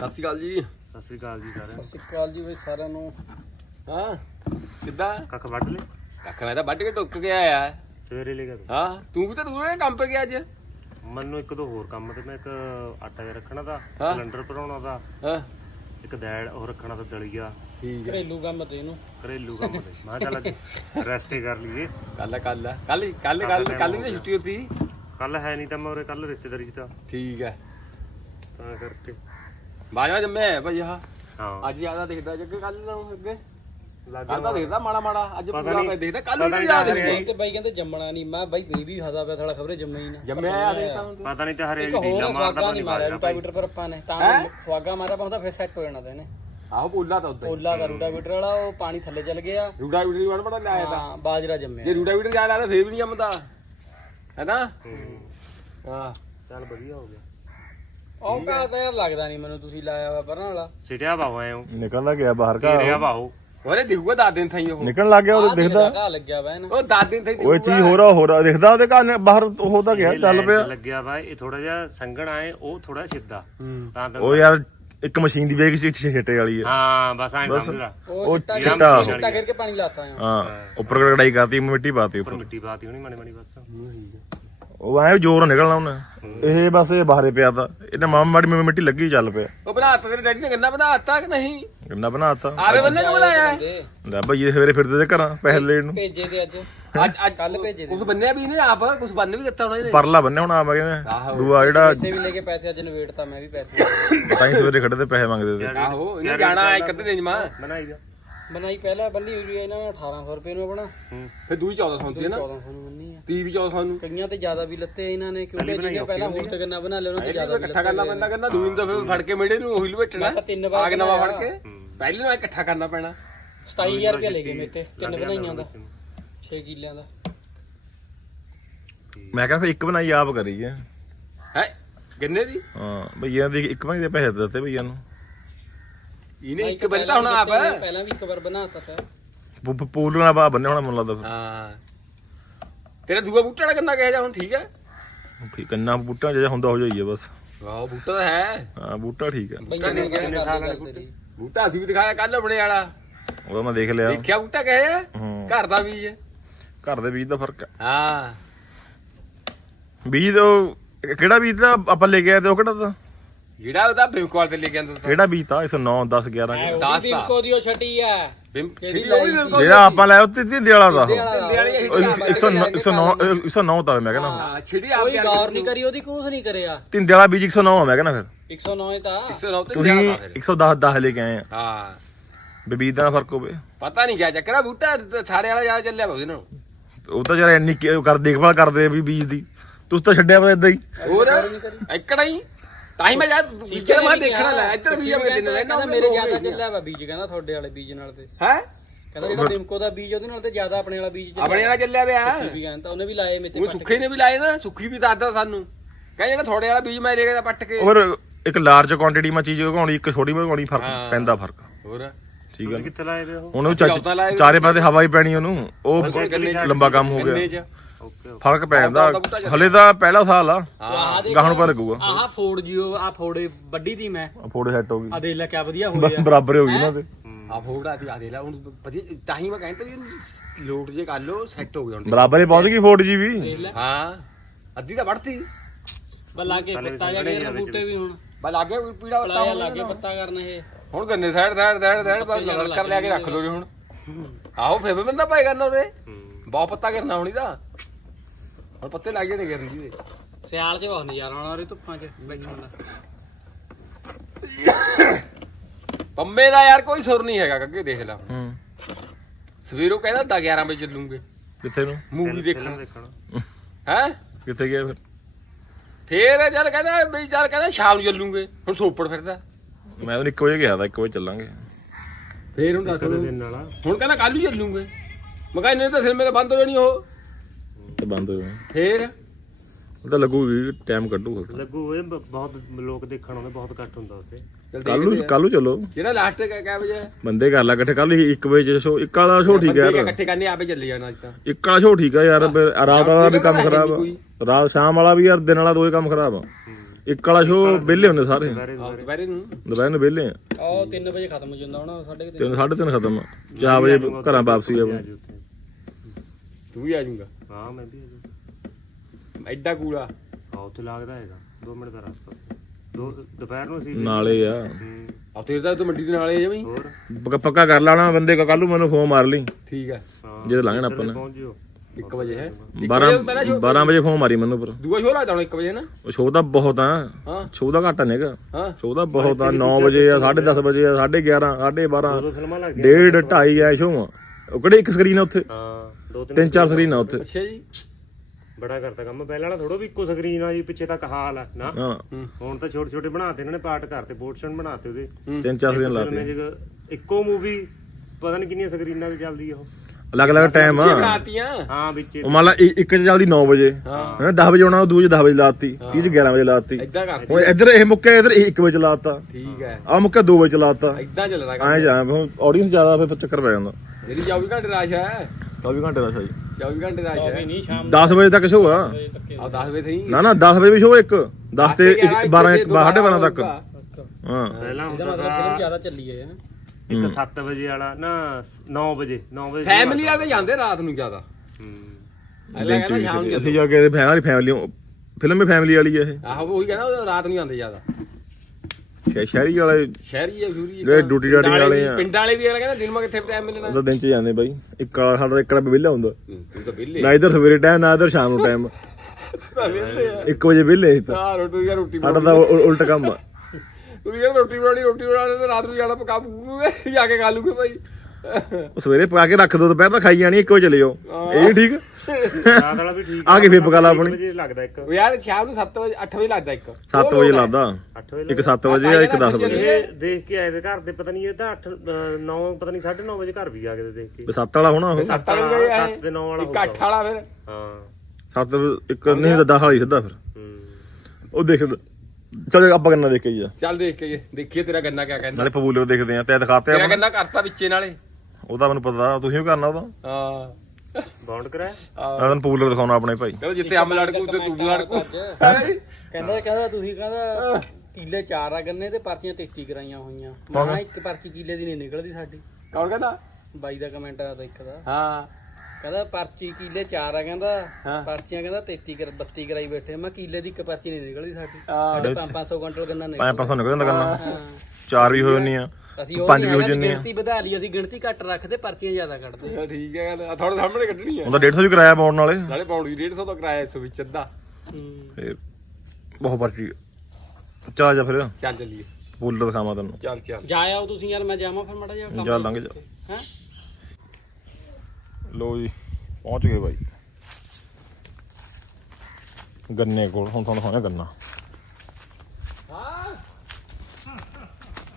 ਸਤਿ ਸ਼੍ਰੀ ਅਕਾਲ ਜੀ। ਸਤਿ ਸ੍ਰੀ ਅਕਾਲ ਜੀ ਸਾਰਿਆਂ ਸਤਿ ਸ਼੍ਰੀ ਅਕਾਲ ਜੀ ਬਈ ਸਾਰਿਆਂ ਨੂੰ। ਹਾਂ ਕਿੱਦਾਂ? ਨੂੰ ਕੱਖ ਵੱਢ ਲੈ ਕੱਖ ਮੈਂ ਤਾਂ ਵੱਢ ਕੇ ਟੁੱਕ ਕੇ ਆਇਆ। ਸਵੇਰੇ ਲੈ ਤੂੰ। ਹਾਂ ਤੂੰ ਵੀ ਤਾਂ ਦੂਰੇ ਕੰਮ ਪਰ ਗਿਆ ਅੱਜ? ਮੈਨੂੰ ਇੱਕ ਦੋ ਹੋਰ ਕੰਮ ਤੇ ਮੈਂ ਇੱਕ ਆਟਾ ਜਿਹਾ ਰੱਖਣਾ ਦਾ ਹਾਂ। ਸਿਲੰਡਰ ਭਰਾਉਣਾ ਦਾ ਹਾਂ। ਇੱਕ ਦੈੜ ਉਹ ਰੱਖਣਾ ਦਾ ਦਲੀਆ। ਠੀਕ ਹੈ। ਘਰੇਲੂ ਕੰਮ ਤੇ ਇਹਨੂੰ। ਘਰੇਲੂ ਕੰਮ ਤੇ। ਮੈਂ ਕਿਹਾ ਚੱਲ ਅੱਜ ਰੈਸਟ ਹੀ ਕਰ ਲਈਏ। ਕੱਲ ਕੱਲ। ਕੱਲ ਕੱਲ ਕੱਲ ਕੱਲ ਵੀ ਤਾਂ ਛੁੱਟੀ ਹੁੰਦੀ। ਕੱਲ ਹੈ ਨਹੀਂ ਤਾਂ ਮੈਂ ਉਰੇ ਕੱਲ ਰਿਸ਼ਤੇਦਾਰੀ 'ਚ ਤਾਂ। ਠੀਕ ਹੈ। ਤਾਂ ਕਰਕੇ। ਬਾਜਾ ਜੰਮਿਆ ਭਾਈ ਹਾਂ ਹਾਂ। ਅੱਜ ਜ਼ਿਆਦਾ ਦਿਖਦਾ ਜੱਗੇ ਕੱਲ ਨਾਲੋਂ ਅੱਗੇ। ਕੱਲ ਤਾਂ ਦਿਖਦਾ ਮਾੜਾ ਮਾੜਾ ਅੱਜ ਪੂਰਾ ਨਹੀਂ- ਮੈਂ ਦੇਖਦਾ ਕੱਲ ਪਤਾ ਵੀ ਨਹੀਂ। ਤੇ ਬਾਈ ਕਹਿੰਦੇ ਜੰਮਣਾ ਨਹੀਂ ਮੈਂ ਬਾਈ ਬੇਬੀ ਹਦਾ ਪਿਆ ਥੋੜਾ ਖਬਰੇ ਜੰਮਣਾ ਹੀ ਨਾ। ਜੰਮਿਆ ਆ ਦੇਖਦਾ ਹੁਣ ਤੂੰ। ਪਤਾ ਨਹੀਂ ਤੇ ਹਰੇ ਢੀਲਾ ਮਾਰਦਾ ਨਹੀਂ ਨਹੀਂ ਮਾਰਿਆ ਭਾਈ ਰੂਟਾਵੀਟਰ ਪਰ ਆਪਾਂ ਨੇ ਤਾਂ? ਸਵਾਗਾ ਮਾਰਿਆ ਪਾਉਂਦਾ ਫਿਰ ਸੈੱਟ ਹੋ ਜਾਣਾ ਤੇ ਇਹਨੇ। ਆਹੋ ਬੋਲਾ ਤਾਂ ਉਦਾਂ ਓਲਾ ਦਾ ਰੂਟਾਵੀਟਰ ਵਾਲਾ ਉਹ ਪਾਣੀ ਥੱਲੇ ਚੱਲ ਗਿਆ। ਰੂਡਾ ਵੀਡੀ ਵਾਲਾ ਬੜਾ ਲਾਇਆ ਤਾਂ। ਬਾਜਰਾ ਜੇ ਜੰਮਿਆ ਰੂਡਾ ਵੀਡੀ ਜਾ ਲਾਦਾ ਫੇਰ ਵੀ ਨਹੀਂ ਜੰਮਦਾ। ਹੈਨਾ? ਹਾਂ। ਚੱਲ ਵਧੀਆ ਹੋ ਗਿਆ। ਉਹ ਕਾ ਤਾਂ ਯਾਰ ਲੱਗਦਾ ਨਹੀਂ ਮੈਨੂੰ ਤੁਸੀਂ ਲਾਇਆ ਵਾ ਪਰਾਂ ਵਾਲਾ। ਸਿਟਿਆ ਬਾਵਾ ਐ ਉਹ। ਨਿਕਲਦਾ ਗਿਆ ਬਾਹਰ ਕਾ ਘੇਰਿਆ ਬਾਹੋ ਉਹਨੇ ਦਿਖੂਗਾ ਦਸ ਦਿਨ ਥਈ ਉਹ। ਨਿਕਲਣ ਲੱਗ ਗਿਆ ਉਹ ਦਿਖਦਾ। ਕਾ ਲੱਗਿਆ ਵਾ ਇਹਨਾਂ। ਉਹ ਦਸ ਦਿਨ ਥਈ ਓਏ ਚੀਜ਼ ਹੋ ਰਾ ਹੋ ਰਾ ਦਿਖਦਾ ਉਹਦੇ ਘਰ ਬਾਹਰ ਉਹ ਤਾਂ ਗਿਆ ਇਹ ਚੱਲ ਲਾਈਨ ਪਿਆ। 'ਚ ਲੱਗਿਆ ਵਾ ਇਹ ਥੋੜਾ ਜਿਹਾ ਸੰਘਣ ਆਏ ਉਹ ਥੋੜਾ ਸਿੱਧਾ। ਹੂੰ। ਤਾਂ ਤਾਂ ਉਹ ਯਾਰ ਇੱਕ ਮਸ਼ੀਨ ਦੀ ਵੇਗ ਸੀ ਛੇਟੇ ਵਾਲੀ ਹੈ ਹਾਂ ਬਸ ਐਂ ਸਮਝ ਲਾ। ਉਹ ਉਹ ਚਿੱਟਾ ਚਿੱਟਾ ਚਿੱਟਾ ਚਿੱਟਾ ਕਰਕੇ ਪਾਣੀ ਲਾਤਾ ਹਾਂ ਉੱਪਰ ਕੜਾਈ ਕਰਤੀ ਮਿੱਟੀ ਪਾਤੀ ਉੱਪਰ ਮਿੱਟੀ ਪਾਤੀ ਹੋਣੀ ਬਸ। ਉਹ ਐ ਜ਼ੋਰ ਨਿਕਲਣਾ ਉਹਨੇ। ਇਹ ਬਸ ਇਹ ਬਾਹਰੇ ਪਿਆ ਤਾਂ। ਇਹਨੇ ਮਾਮ ਮਾੜੀ ਮੀ- ਮਿੱਟੀ ਲੱਗੀ ਚੱਲ ਪਿਆ। ਉਹ ਬਣਾਤਾ ਤੇਰੇ ਡੈਡੀ ਨੇ ਗੰਨਾ ਬਣਾਤਾ ਕਿ ਨਹੀਂ? ਕਿੰਨਾ ਬਣਾਤਾ ਆਵੇ ਬੰਨੇ ਨੂੰ? ਦੇ ਲੈ ਭਾਈ ਇਹ ਸਵੇਰੇ ਫਿਰਦੇ ਤੇ ਘਰਾਂ ਪੈਸੇ ਲੈਣ ਨੂੰ। ਭੇਜੇ ਤੇ ਅੱਜ। ਅੱਜ ਅੱਜ ਕੱਲ ਭੇਜੇ ਦੇ ਉਸ ਬੰਨਿਆ ਵੀ ਨੇ ਆਪ? ਕੁਝ ਬੰਨ ਵੀ ਦਿੱਤਾ ਉਹਨਾਂ ਨੇ ਪਰਲਾ ਬੰਨੇ ਹੁਣ ਆਵਾਂਗੇ ਆਹੋ। ਦੂਆ ਜਿਹੜਾ ਤੇ ਵੀ ਲੈ ਕੇ ਪੈਸੇ ਅੱਜ ਨਵੇੜ ਤਾਂ ਮੈਂ ਵੀ ਪੈਸੇ ਤਾਂ ਹੀ ਸਵੇਰੇ ਖੜੇ ਤੇ ਪੈਸੇ ਮੰਗਦੇ ਤੇ। ਆਹੋ ਇਹਨੇ ਜਾਣਾ ਇੱਕ ਅੱਧੇ ਦਿਨ ਮਾ। ਬਣਾਈ ਜਾ ਬਣਾਈ ਪਹਿਲਾਂ ਬੰਨੀ ਹੋਈ ਹੈ ਇਹਨਾਂ ਨੇ 1800 ਰੁਪਏ ਨੂੰ ਆਪਣਾ। ਹੂੰ ਫਿਰ ਦੂਈ 1400 ਹੁੰਦੀ ਹੈ ਨਾ। 1400 ਨੂੰ ਬੰਨੀ ਆ। 30 ਵੀ 1400 ਨੂੰ। ਕਈਆਂ ਤੇ ਜ਼ਿਆਦਾ ਵੀ ਲੱਤੇ ਇਹਨਾਂ ਨੇ ਕਿਉਂਕਿ ਜਿਹਨੇ ਪਹਿਲਾਂ ਹੋਰ ਤੇ ਗੰਨਾ ਬਣਾ ਲਿਆ ਉਹਨਾਂ ਤੇ ਜ਼ਿਆਦਾ ਵੀ ਇਕੱਠਾ ਕਰਨਾ ਪੈਂਦਾ ਕਹਿੰਦਾ ਦੂਈ ਨੂੰ ਤਾਂ ਫਿਰ ਫੜ ਕੇ ਮੇੜੇ ਨੂੰ ਉਹੀ ਲਵੇਟਣਾ। ਮੈਂ ਤਾਂ ਤਿੰਨ ਵਾਰ ਆਗ ਨਵਾਂ ਫੜ। ਕੇ? ਪਹਿਲੇ ਨੂੰ ਇਕੱਠਾ ਕਰਨਾ ਪੈਣਾ। 27000 ਰੁਪਏ ਲੈ ਗਏ ਮੇਰੇ ਤੇ ਤਿੰਨ ਬਣਾਈਆਂ ਦਾ। ਜਾਂਦਾ 6 ਕਿੱਲਿਆਂ ਦਾ। ਮੈਂ ਕਹਿੰਦਾ ਫਿਰ ਇੱਕ ਬਣਾਈ ਆਪ ਕਰੀ ਹੈ? ਹੈ ਗੰਨੇ ਦੀ? ਹਾਂ ਭਈਆ ਦੇ ਇੱਕ ਬਣਾਈ ਦੇ ਪੈਸੇ ਦਿੱਤੇ ਭਈਆ ਨੂੰ। ਇਹਨੇ ਇੱਕ ਬੰਦਾ ਹੁਣ ਆਪ। ਪਹਿਲਾਂ ਵੀ ਇੱਕ ਵਾਰ ਬਣਾਤਾ ਤਾ। ਪੂ- ਪੂਲ ਨਾਲ ਬਾ ਬੰਨੇ ਹੋਣਾ ਮੈਨੂੰ ਲੱਗਦਾ ਫਿਰ। ਹਾਂ। ਤੇਰਾ ਦੂਆ ਬੂਟਾ ਵਾਲਾ ਗੰਨਾ ਕਿਹਾ ਜਾ ਹੁਣ ਠੀਕ ਹੈ? ਠੀਕ ਕੰਨਾ ਬੂਟਾ ਜਿਹੜਾ ਹੁੰਦਾ ਹੋ ਜਾਈਏ ਬਸ। ਵਾਹ ਬੂਟਾ ਤਾਂ ਹੈ। ਹਾਂ ਬੂਟਾ ਠੀਕ ਹੈ ਬਈਆਂ ਨੇ ਕਿਹਾ ਗੱਲ ਕਰਦੇ ਬੂਟਾ? ਅਸੀਂ ਵੀ ਦਿਖਾਇਆ ਕੱਲ ਆਪਣੇ ਵਾਲਾ। ਉਹਦਾ ਮੈਂ ਦੇਖ ਲਿਆ। ਦੇਖਿਆ ਬੂਟਾ ਕਹੇ ਆ ਹੂੰ। ਘਰ ਦਾ ਬੀਜ। ਹੈ ਘਰ ਦੇ ਬੀਜ ਦਾ ਫ਼ਰਕ ਹੈ ਹਾਂ। ਬੀਜ ਉਹ ਕਿਹੜਾ ਬੀਜ ਦਾ ਆਪਾਂ ਲੈ ਕੇ ਆਏ ਤੇ ਉਹ ਕਿਹੜਾ ਦਾ? ਜਿਹੜਾ ਉਹਦਾ ਬਿਮਕਵਾਲ ਤੇ ਲੈ ਕੇ ਆਂਦਾ ਕਿਹੜਾ ਬੀਜ ਤਾਂ? 109 10 11 ਹੈ ਦਸ ਉਹ ਦਾ। ਦੀ ਉਹ ਛਟੀ ਆ। ਕਿਹੜੀ ਜਿਹੜੀ ਉਹ ਆਪਾਂ ਲਾਇਆ ਉੱਤੇ ਤਿੰਦੇ ਵਾਲਾ ਦਾ ਉਹ। ਦਿੰਦੇ ਵਾਲੀ ਇਹ ਉਹ 109 109 109 ਤਾਂ ਮੈਂ ਕਹਿੰਦਾ। ਹਾਂ ਛਿੜੀ ਆ ਕੋਈ ਗੌਰ ਨਹੀਂ ਕਰੀ ਉਹਦੀ ਕੁਝ ਨਹੀਂ ਕਰਿਆ। ਤਿੰਦੇ ਵਾਲਾ ਬੀਜ 109 ਆ ਮੈਂ ਕਹਿੰਦਾ ਫਿਰ। 109 ਤਾਂ। 109 ਤੇ ਤੁਸੀਂ ਜ਼ਿਆਦਾ ਫਿਰ। 110 10 ਲੈ ਕੇ ਆਏ ਆ। ਹਾਂ। ਬੀਜ ਦਾ ਫ਼ਰਕ ਹੋਵੇ। ਪਤਾ ਨਹੀਂ ਕਿਆ ਚੱਕਰ ਆ ਬੂਟਾ ਸਾਰੇ ਵਾਲਾ ਜ਼ਿਆਦਾ ਚੱਲਿਆ ਵਾ ਉਹਦੇ ਨਾਲ। ਉਹ ਤਾਂ ਯਾਰ ਇੰਨੀ ਕਰ ਦੇਖਭਾਲ ਕਰਦੇ ਆ ਵੀ ਬੀਜ ਦੀ। ਤੁਸੀਂ ਤਾਂ ਛੱਡਿਆ ਵਾ ਇਦਾਂ ਹੀ। ਹੋਰ? ਇੱਕੜਾ ਹੀ। ਤਾਂ ਹੀ ਮੈਂ ਜਾ ਵਿਚਾਰ ਮੈਂ ਦੇਖਣਾ ਲੈ ਇੱਧਰ ਵੀ ਮੈਂ ਦਿਨ ਲੈਣਾ ਕਹਿੰਦਾ ਮੇਰੇ ਜ਼ਿਆਦਾ ਚੱਲਿਆ ਵਾ ਬੀਜ ਕਹਿੰਦਾ ਤੁਹਾਡੇ ਵਾਲੇ ਬੀਜ ਨਾਲ ਤੇ। ਹੈ? ਕਹਿੰਦਾ ਜਿਹੜਾ ਬਿਮਕੋ ਦਾ ਬੀਜ ਉਹਦੇ ਨਾਲ ਤੇ ਜ਼ਿਆਦਾ ਆਪਣੇ ਵਾਲਾ ਬੀਜ ਚੱਲਿਆ। ਆਪਣੇ ਵਾਲਾ ਚੱਲਿਆ ਪਿਆ। ਵੀ ਕਹਿੰਦਾ ਉਹਨੇ ਵੀ ਲਾਏ ਮੇਤੇ ਉਹ ਸੁੱਖੇ ਨੇ ਵੀ ਲਾਏ ਨਾ ਸੁੱਖੀ ਵੀ ਦੱਸਦਾ ਸਾਨੂੰ। ਕਹੇ ਜਿਹੜਾ ਥੋੜੇ ਵਾਲਾ ਬੀਜ ਮੈਂ ਲੈ ਕੇ ਪੱਟ ਕੇ। ਹੋਰ ਇੱਕ ਲਾਰਜ ਕੁਆਂਟੀਟੀ ਮਾ ਚੀਜ਼ ਉਗਾਉਣੀ ਇੱਕ ਛੋਟੀ ਉਗਾਉਣੀ ਫ਼ਰਕ। ਪੈਂਦਾ ਫ਼ਰਕ। ਹੋਰ? ਠੀਕ ਹੈ ਤੁਸੀਂ ਕਿੱਥੇ ਲਾਏ ਵੇ ਉਹ? ਹੁਣ ਉਹ ਚੌਦਾਂ ਲਾਏ ਚਾਚ- ਚਾਰੇ ਪਾਸੇ ਹਵਾ ਹੀ ਪੈਣੀ ਉਹਨੂੰ ਉਹ ਲੰਬਾ ਕੰਮ ਹੋ ਗਿਆ। ਓਕੇ ਫ਼ਰਕ ਪੈ ਜਾਂਦਾ। ਹਲੇ ਤਾਂ ਪਹਿਲਾ ਸਾਲ ਆ। ਹਾਂ। ਗਾਹਾਂ ਨੂੰ ਪਾ ਲੱਗੂਗਾ। ਆਹ ਫੋੜ ਜਿਓ ਆ ਫੋੜੇ ਵੱਡੀ ਦੀ ਮੈਂ ਫੋੜੇ ਸੈੱਟ ਹੋ ਆ ਗਈ ਦੇਖ ਲੈ ਕਿਆ ਵਧੀਆ ਹੋਇਆ ਬਰਾਬਰ ਹੋ ਗਈ ਨਾ ਤੇ। ਆ ਫੋੜਾ ਤੇ ਆ ਦੇ ਲੈ ਹੁਣ ਵਧੀਆ ਤਾਂ ਹੀ ਮੈਂ ਕਹਿੰਦਾ ਵੀ ਲੋਟ ਜੇ ਕਰ ਲੋ ਸੈੱਟ ਹੋ ਗਿਆ ਹੁਣ ਬਰਾਬਰ ਹੀ ਪਹੁੰਚ ਗਈ ਫੋੜ ਜੀ ਵੀ। ਦੇਖ ਲੈ। ਹਾਂ। ਅੱਧੀ ਤਾਂ ਵੜਤੀ ਬੱਲਾ ਕੇ ਪੱਤਾ ਜਾ ਗਿਆ ਬੂਟੇ ਵੀ ਹੁਣ। ਬਾ ਲਾਗੇ ਪੀੜਾ ਪਲਾਇਆ ਪੱਤਾ ਲਾਗੇ ਪੱਤਾ ਕਰਨ ਇਹ। ਹੁਣ ਗੰਨੇ ਸਾਈਡ ਸਾਈਡ ਸਾਈਡ ਸਾਈਡ ਬਸ ਲੜ ਕਰ ਲਿਆ ਕੇ ਰੱਖ ਲੋ ਹੁਣ। ਆਹੋ ਫੇਰ ਵੀ ਬੰਦਾ ਪਾਏ ਕਰਨਾ ਉਹਦੇ। ਬਹੁਤ ਪੱਤਾ ਕਰਨਾ ਹੁਣੀ ਦਾ ਹੁਣ ਪੱਤੇ ਲੱਗ ਜਾਣੇ ਕਰਨ ਜੀ ਸਿਆਲ 'ਚ ਬਹੁਤ ਨਜ਼ਾਰਾ ਆਉਣਾ ਉਹਦੇ ਧੁੱਪਾਂ 'ਚ ਬੈਠਣ ਦਾ। ਪੰਮੇ ਦਾ ਯਾਰ ਕੋਈ ਸੁਰ ਨਹੀਂ ਹੈਗਾ ਕੱਗੇ ਦੇਖ ਲੈ। ਹੂੰ। ਸਵੇਰੋਂ ਕਹਿੰਦਾ 10 11 ਵਜੇ ਚੱਲੂਗੇ। ਕਿੱਥੇ ਨੂੰ? ਮੂਵੀ ਦੇਖਣ। ਦੇਖਣਾ। ਹੈ? ਕਿੱਥੇ ਗਿਆ ਫਿਰ? ਫੇਰ ਚੱਲ ਕਹਿੰਦਾ ਵੀ ਚੱਲ ਕਹਿੰਦਾ ਸ਼ਾਮ ਨੂੰ ਚੱਲੂਗੇ। ਹੁਣ ਥੋਪੜ ਫਿਰਦਾ। ਮੈਂ ਤਾਂ 1 ਵਜੇ ਗਿਆ ਤਾਂ 1 ਵਜੇ ਚੱਲਾਂਗੇ। ਫੇਰ ਹੁਣ ਦੱਸ ਦਿਨ ਵਾਲਾ ਹੁਣ ਕਹਿੰਦਾ ਕੱਲ ਨੂੰ ਚੱਲੂਗੇ। ਮੈਂ ਕਹਿੰਦਾ ਇਹਨੇ ਤਾਂ ਸਿਰ ਮੇਰੇ ਬੰਦ ਹੋ ਜਾਣੀ ਉਹ। ਤੇ ਬੰਦ ਹੋ ਗਏ ਫੇਰ? ਉਹ ਤਾਂ ਲੱਗੂਗੀ ਟਾਈਮ ਕੱਢੂਗਾ ਲੱਗੂ ਇਹ ਬ- ਬਹੁਤ ਲੋਕ ਦੇਖਣ ਆਉਂਦੇ ਬਹੁਤ ਘੱਟ ਹੁੰਦਾ ਉੱਥੇ। ਕੱਲ ਨੂੰ ਆ। ਕੱਲ ਨੂੰ ਚਲੋ। ਜਿਹੜਾ ਲਾਸਟ ਕਾ ਕਾ ਵਜੇ? ਬੰਦੇ ਕਰ ਲਾ ਇਕੱਠੇ ਕੱਲ 1 ਵਜੇ ਸ਼ੋ ਇੱਕ ਵਾਲਾ ਸ਼ੋ ਠੀਕ ਹੈ ਬੰਦੇ ਯਾਰ। ਇਕੱਠੇ ਕਰਨੇ ਆਪੇ ਚੱਲੇ ਜਾਣਾ ਅੱਜ ਤਾਂ। ਇੱਕ ਵਾਲਾ ਸ਼ੋ ਠੀਕ ਹੈ ਯਾਰ ਫਿਰ ਰਾਤ ਵਾਲਾ ਵੀ ਕੰਮ ਖਰਾਬ। ਆ। ਰਾਤ ਸ਼ਾਮ ਵਾਲਾ ਵੀ ਯਾਰ ਦਿਨ ਵਾਲਾ ਦੋਏ ਕੰਮ ਖਰਾਬ ਆ। ਇੱਕ ਵਾਲਾ ਸ਼ੋ ਵਿਹਲੇ ਹੁੰਦੇ ਸਾਰੇ। ਦੁਪਹਿਰੇ ਆਹ ਦੁਪਹਿਰੇ ਨੂੰ। ਦੁਪਹਿਰ ਨੂੰ ਵਿਹਲੇ ਆ। ਉਹ 3 ਵਜੇ ਖਤਮ ਹੋ ਜਾਂਦਾ ਹੁਣ ਸਾਡੇ ਤਿੰਨ। ਸਾਢੇ ਤਿੰਨ ਖਤਮ 4 ਵਜੇ ਘਰਾਂ ਵਾਪਸੀ ਆ ਆ ਉੱਥੇ। ਤੂੰ ਵੀ ਆ ਜਾਊਗਾ। ਹਾਂ ਮੈਂ ਵੀ ਜਾਊਂ। ਐਡਾ ਕੂੜਾ? ਹਾਂ ਉੱਥੇ ਲੱਗਦਾ ਹੈਗਾ। 2 ਮਿੰਟ ਦਾ ਰਸਤਾ। ਦੋ ਦੁਪਹਿਰ ਨੂੰ ਅਸੀਂ ਨਾਲੇ ਆ। ਆ ਤੇਰੇ ਤਾਂ ਤੂੰ ਮੰਡੀ ਦੇ ਨਾਲੇ ਜਮੀ? ਹੋਰ? ਪੱਕਾ- ਪੱਕਾ ਕਰ ਲੈਣਾ ਬੰਦੇ ਕਾ ਕੱਲੂ ਮੈਨੂੰ ਫੋਨ ਮਾਰ ਲਈ। ਠੀਕ ਹੈ ਹਾਂ ਲੰਘਣਾ ਆਪਾਂ ਨੇ। ਪਹੁੰਚ ਜਿਓ। 1 ਵਜੇ ਹੈ। 12 12 ਵਜੇ ਫੋਨ ਮਾਰੀ ਮੈਨੂੰ ਪਰ ਦੂਆ ਸ਼ੋਅ ਲਾਦਾ ਹੁਣ 1 ਵਜੇ ਨਾ? ਉਹ ਸ਼ੋਅ ਤਾਂ ਬਹੁਤ ਆ। ਹਾਂ। ਸ਼ੋਅ ਦਾ ਘਾਟਾ ਨਹੀਂਗਾ ਹਾਂ। ਸ਼ੋਅ ਦਾ ਬਹੁਤ ਆ। 9 ਵਜੇ ਆ 10:30 ਵਜੇ ਆ 11:30 12:30 ਦੋ ਫਿਲਮਾਂ ਲੱਗਦੀਆਂ ਡੇਢ 2:30 ਆ ਸ਼ੋਅ। ਆ ਉਹ ਕਿਹੜੇ ਇੱਕ ਸਕਰੀਨ ਆ ਉੱਥੇ? ਹਾਂ। ਦੋ ਤਿੰਨ ਤਿੰਨ ਚਾਰ ਸਕਰੀਨ ਆ ਉੱਥੇ। ਅੱਛਾ ਜੀ। ਬੜਾ ਕਰਤਾ ਕੰਮ। ਪਹਿਲਾਂ ਵਾਲਾ ਥੋੜੋ ਵੀ ਇੱਕੋ ਸਕਰੀਨ ਆ ਜੀ ਪਿੱਛੇ ਤੱਕ ਹਾਲ ਆ ਨਾ। ਹਾਂ। ਹੁਣ ਤਾਂ ਛੋਟੇ ਛੋਟੇ ਬਣਾਤੇ ਇਹਨਾਂ ਨੇ ਪਾਰਟ ਕਰਤੇ ਬੋਟਸ਼ਨ ਬਣਾਤੇ ਉਹਦੇ। ਤਿੰਨ ਚਾਰ ਸਕਰੀਨ ਫਿਲਮ ਲਾਤੇ ਜਗ੍ਹਾ ਇੱਕੋ ਮੂਵੀ ਪਤਾ ਨਹੀਂ ਕਿੰਨੀਆਂ ਸਕਰੀਨਾਂ ਤੇ ਚੱਲਦੀ ਆ ਉਹ। ਅਲੱਗ-ਅਲੱਗ ਟਾਈਮ ਆ। ਬਣਾਤੀਆਂ। ਹਾਂ ਵਿੱਚ ਉਹ ਮੰਨ ਲਾ ਇ- ਇੱਕ ਚ ਚੱਲਦੀ 9 ਵਜੇ। ਹਾਂ। ਹੈ 10 ਵਜੇ ਆਉਣਾ ਉਹ ਦੂਜੇ 10 ਵਜੇ ਲਾਤੀ 30 ਚ 11 ਵਜੇ ਲਾਤੀ। ਐਦਾਂ ਕਰ। ਹੁਣ ਇੱਧਰ ਇਹ ਮੁੱਕਿਆ ਇੱਧਰ 1 ਵਜੇ ਲਾਤਾ ਠੀਕ ਹੈ। ਆ ਮੁੱਕਿਆ 2 ਵਜੇ ਲਾਤਾ ਐਦਾਂ ਚੱਲਦਾ ਕੰਮ। ਐਂ ਜਾ ਹੁਣ ਆਡੀਅנס ਜ਼ਿਆਦਾ ਫਿਰ ਚੱਕਰ ਪੈ ਜਾਂਦਾ। ਜਿਹੜੀ 24 ਘੰਟੇ ਰਾਸ਼ ਹੈ। 24 ਘੰਟੇ ਦਾ ਸ਼ਾਈ 24 ਘੰਟੇ ਰਾਸ਼ ਹੈ। ਨਹੀਂ ਸ਼ਾਮ 10 ਵਜੇ ਤੱਕ ਸ਼ੋਅ ਆ। ਆ 10 ਵਜੇ ਥੀ ਨਾ ਨਾ 10 ਵਜੇ ਵੀ ਸ਼ੋਅ ਇੱਕ। 10 ਤੇ 12 12:30 ਤੱਕ। ਹਾਂ। ਪਹਿਲਾਂ ਹੁੰਦਾ ਤਾਂ ਜ਼ਿਆਦਾ ਚੱਲੀ ਹੈ। ਇੱਕ 7 ਵਜੇ ਵਾਲਾ ਨਾ 9 ਵਜੇ 9 ਵਜੇ ਫੈਮਿਲੀ ਵਾਲੇ ਜਾਂਦੇ ਰਾਤ ਨੂੰ ਜ਼ਿਆਦਾ। ਹੂੰ। ਅਸੀਂ ਜਾ ਕੇ ਫੈਮਿਲੀ ਫੈਮਿਲੀ ਫਿਲਮ ਵੀ ਫੈਮਿਲੀ ਵਾਲੀ ਆ ਇਹ। ਆਹੋ ਉਹੀ ਕਹਿੰਦਾ ਉਹ ਰਾਤ ਨੂੰ ਜਾਂਦੇ ਜ਼ਿਆਦਾ। ਸ਼ਹਿ- ਸ਼ਹਿਰੀ ਵਾਲੇ ਸ਼ਹਿਰੀ ਹੈ ਫਿਊਰੀ ਜਿਹੜੇ ਡਿਊਟੀ ਡਾਟੀ ਵਾਲੇ ਆ। ਪਿੰਡਾਂ ਵਾਲੇ ਵੀ ਅਗਲਾ ਕਹਿੰਦਾ ਦਿਨ ਮਾ ਕਿੱਥੇ ਟਾਈਮ ਮਿਲਣਾ? ਉਹਦਾ ਦਿਨ ਚ ਜਾਂਦੇ ਬਾਈ। ਇੱਕ ਵਾਲਾ ਸਾਡਾ ਇੱਕ ਵਾਲਾ ਵਿਹਲਾ ਹੁੰਦਾ। ਹੂੰ, ਤੂੰ ਤਾਂ ਵਿਹਲੇ ਨਾ ਇਧਰ ਸਵੇਰੇ ਟਾਈਮ ਨਾ ਇਧਰ ਸ਼ਾਮ ਨੂੰ ਟਾਈਮ ਤਾਂ ਆ। 1 ਵਜੇ ਵਿਹਲੇ ਸੀ ਤਾਂ। ਆ ਰੋਟੀ ਦੀ ਰੋਟੀ ਸਾਡਾ ਤਾਂ ਉਲ- ਉਲਟ ਕੰਮ ਆ। ਤੂੰ ਯਾਰ ਰੋਟੀ ਬਣਾਣੀ ਰੋਟੀ ਬਣਾਣੀ ਤੇ ਰਾਤ ਨੂੰ ਜਾਣਾ ਪਕਾ ਪੂਗੇ ਜਾ ਕੇ ਖਾ ਲੂਗੇ ਭਾਈ ਉਹ ਸਵੇਰੇ ਪਕਾ ਕੇ ਰੱਖ ਦੋ ਦੁਪਹਿਰ ਤਾਂ ਖਾਈ ਜਾਣੀ 1 ਵਜੇ ਚਲੇ ਜਾਓ। ਇਹ ਵੀ ਠੀਕ? ਰਾਤ ਵਾਲਾ ਵੀ ਠੀਕ ਆ। ਕੇ ਫੇਰ ਪਕਾ ਲਾ ਆਪਣੀ। ਵਜੇ ਲੱਗਦਾ ਇੱਕ। ਉਹ ਯਾਰ ਸ਼ਾਮ ਨੂੰ 7 ਵਜੇ 8 ਵਜੇ ਲੱਗਦਾ ਇੱਕ। 7 ਵਜੇ ਲੱਗਦਾ। 8 ਵਜੇ ਇੱਕ 7 ਵਜੇ ਆ ਇੱਕ 10 ਵਜੇ। ਇਹ ਦੇਖ ਕੇ ਆਏ ਤੇ ਘਰ ਦੇ ਪਤਾ ਨਹੀਂ ਇਹ ਤਾਂ 8 9 ਪਤਾ ਨਹੀਂ 9:30 ਵਜੇ ਘਰ ਵੀ ਆ ਗਏ ਤੇ ਦੇਖ ਕੇ। 7 ਵਾਲਾ ਹੋਣਾ ਉਹ? 7 ਵਾਲੇ ਗਏ ਆ ਸੱਤ ਤੇ ਨੌ ਵਾਲਾ ਇੱਕ 8 ਵਾਲਾ ਫਿਰ। ਹਾਂ। 7 ਇੱਕ ਨਹੀਂ ਤਾਂ 10 ਵਾਲਾ ਸਿੱਧਾ ਫਿਰ। ਹੂੰ। ਉਹ ਦੇਖ ਚਲ ਆਪਾਂ ਗੰਨਾ ਦੇਖ ਕੇ ਜਾ ਚੱਲ ਦੇਖ ਕੇ ਦੇਖੀਏ ਤੇਰਾ ਗੰਨਾ ਕਿਆ ਕਹਿੰਦਾ। ਨਾਲੇ ਪਪੂਲਰ ਦੇਖਦੇ ਆ ਤੇ ਦਿਖਾਤੇ ਤੇਰਾ ਆਪਾਂ। ਗੰਨਾ ਕਰਤਾ ਵਿੱਚੇ ਨਾਲੇ। ਉਹਦਾ ਮੈਨੂੰ ਪਤਾ ਤੁਸੀਂ ਵੀ ਕਰਨਾ ਉਹਦਾ ਹਾਂ। ਬਾਉਂਡ ਕਰਾਇਆ? ਆ ਮੈਂ ਤੁਹਾਨੂੰ ਪਪੂਲਰ ਦਿਖਾਉਣਾ ਆਪਣੇ ਭਾਈ। ਚਲੋ ਜਿੱਥੇ ਅੰਬ ਲੜਕੂ ਤੇ ਤੂੰ ਲੜਕੂ। ਕਹਿੰਦਾ ਕਹਿੰਦਾ ਤੁਸੀਂ ਕਹਿੰਦਾ ਕਿੱਲੇ ਚਾਰ ਆ ਗੰਨੇ ਤੇ ਪਰਚੀਆਂ 33 ਕਰਾਈਆਂ ਹੋਈਆਂ। ਮੈਂ ਕਿਹਾ ਇੱਕ ਪਰਚੀ ਕਿੱਲੇ ਦੀ ਨਹੀਂ ਨਿਕਲਦੀ ਸਾਡੀ। ਕੌਣ ਕਹਿੰਦਾ? ਬਾਈ ਦਾ ਕਮੈਂਟ ਆ ਤਾਂ ਇੱਕ ਦਾ। ਹਾਂ। ਕਹਿੰਦਾ ਪਰਚੀ ਕਿੱਲੇ ਚਾਰ ਆ ਕਹਿੰਦਾ। ਪਰਚੀਆਂ ਕਹਿੰਦਾ 33 ਕਰ 32 ਕਰਾਈ ਬੈਠੇ ਮੈਂ ਕਿੱਲੇ ਦੀ ਇੱਕ ਪਰਚੀ ਨਹੀਂ ਨਿਕਲਦੀ ਸਾਡੀ। ਸਾਡੇ 500 ਕੁਇੰਟਲ ਗੰਨਾ ਪੰਜ ਨਿਕਲਦਾ ਪਾਸੋਂ ਨਿਕਲ ਜਾਂਦਾ ਗੰਨਾ। ਹਾਂ। ਚਾਰ ਵੀ ਹੋ ਜਾਂਦੀਆਂ। ਅਸੀਂ ਪੰਜ ਹੋ ਆਖਿਆ ਵੀ ਜਾਂਦੀਆਂ। ਗਿਣਤੀ ਵਧਾ ਲਈ ਅਸੀਂ ਗਿਣਤੀ ਘੱਟ ਰੱਖਦੇ ਪਰਚੀਆਂ ਜ਼ਿਆਦਾ ਕੱਢਦੇ। ਚਲੋ ਠੀਕ ਹੈ ਗੱਲ ਥੋੜੇ ਸਾਹਮਣੇ ਕੱਢਣੀ ਹੈ ਉਹਦਾ 150 ਵੀ ਕਰਾਇਆ ਪਾਉਣ ਨਾਲੇ ਨਾਲੇ ਪੌੜੀ 150 ਤੋਂ ਕਿਰਾਇਆ ਇਸ ਵਿੱਚ ਅੱਧਾ। ਹੂੰ। ਫੇਰ ਬਹੁਤ ਪਰਚੀ ਚੱਲ ਜਾ ਫਿਰ। ਚੱਲ ਚੱਲੀਏ। ਪਪੂਲਰ ਦਿਖਾਵਾਂ ਤੈਨੂੰ। ਚੱਲ ਚੱਲ। ਜਾ ਆਓ ਤੁਸੀਂ ਯਾਰ ਮੈਂ ਜਾਵਾਂ ਫਿਰ ਮੜਾ ਜਾ ਜਾ ਲੰਘ ਜਾ। ਹੈ? ਲੋ ਜੀ ਪਹੁੰਚ ਗਏ ਬਾਈ। ਗੰਨੇ ਕੋਲ ਹੁਣ ਤੁਹਾਨੂੰ ਦਿਖਾਉਣਾ ਗੰਨਾ।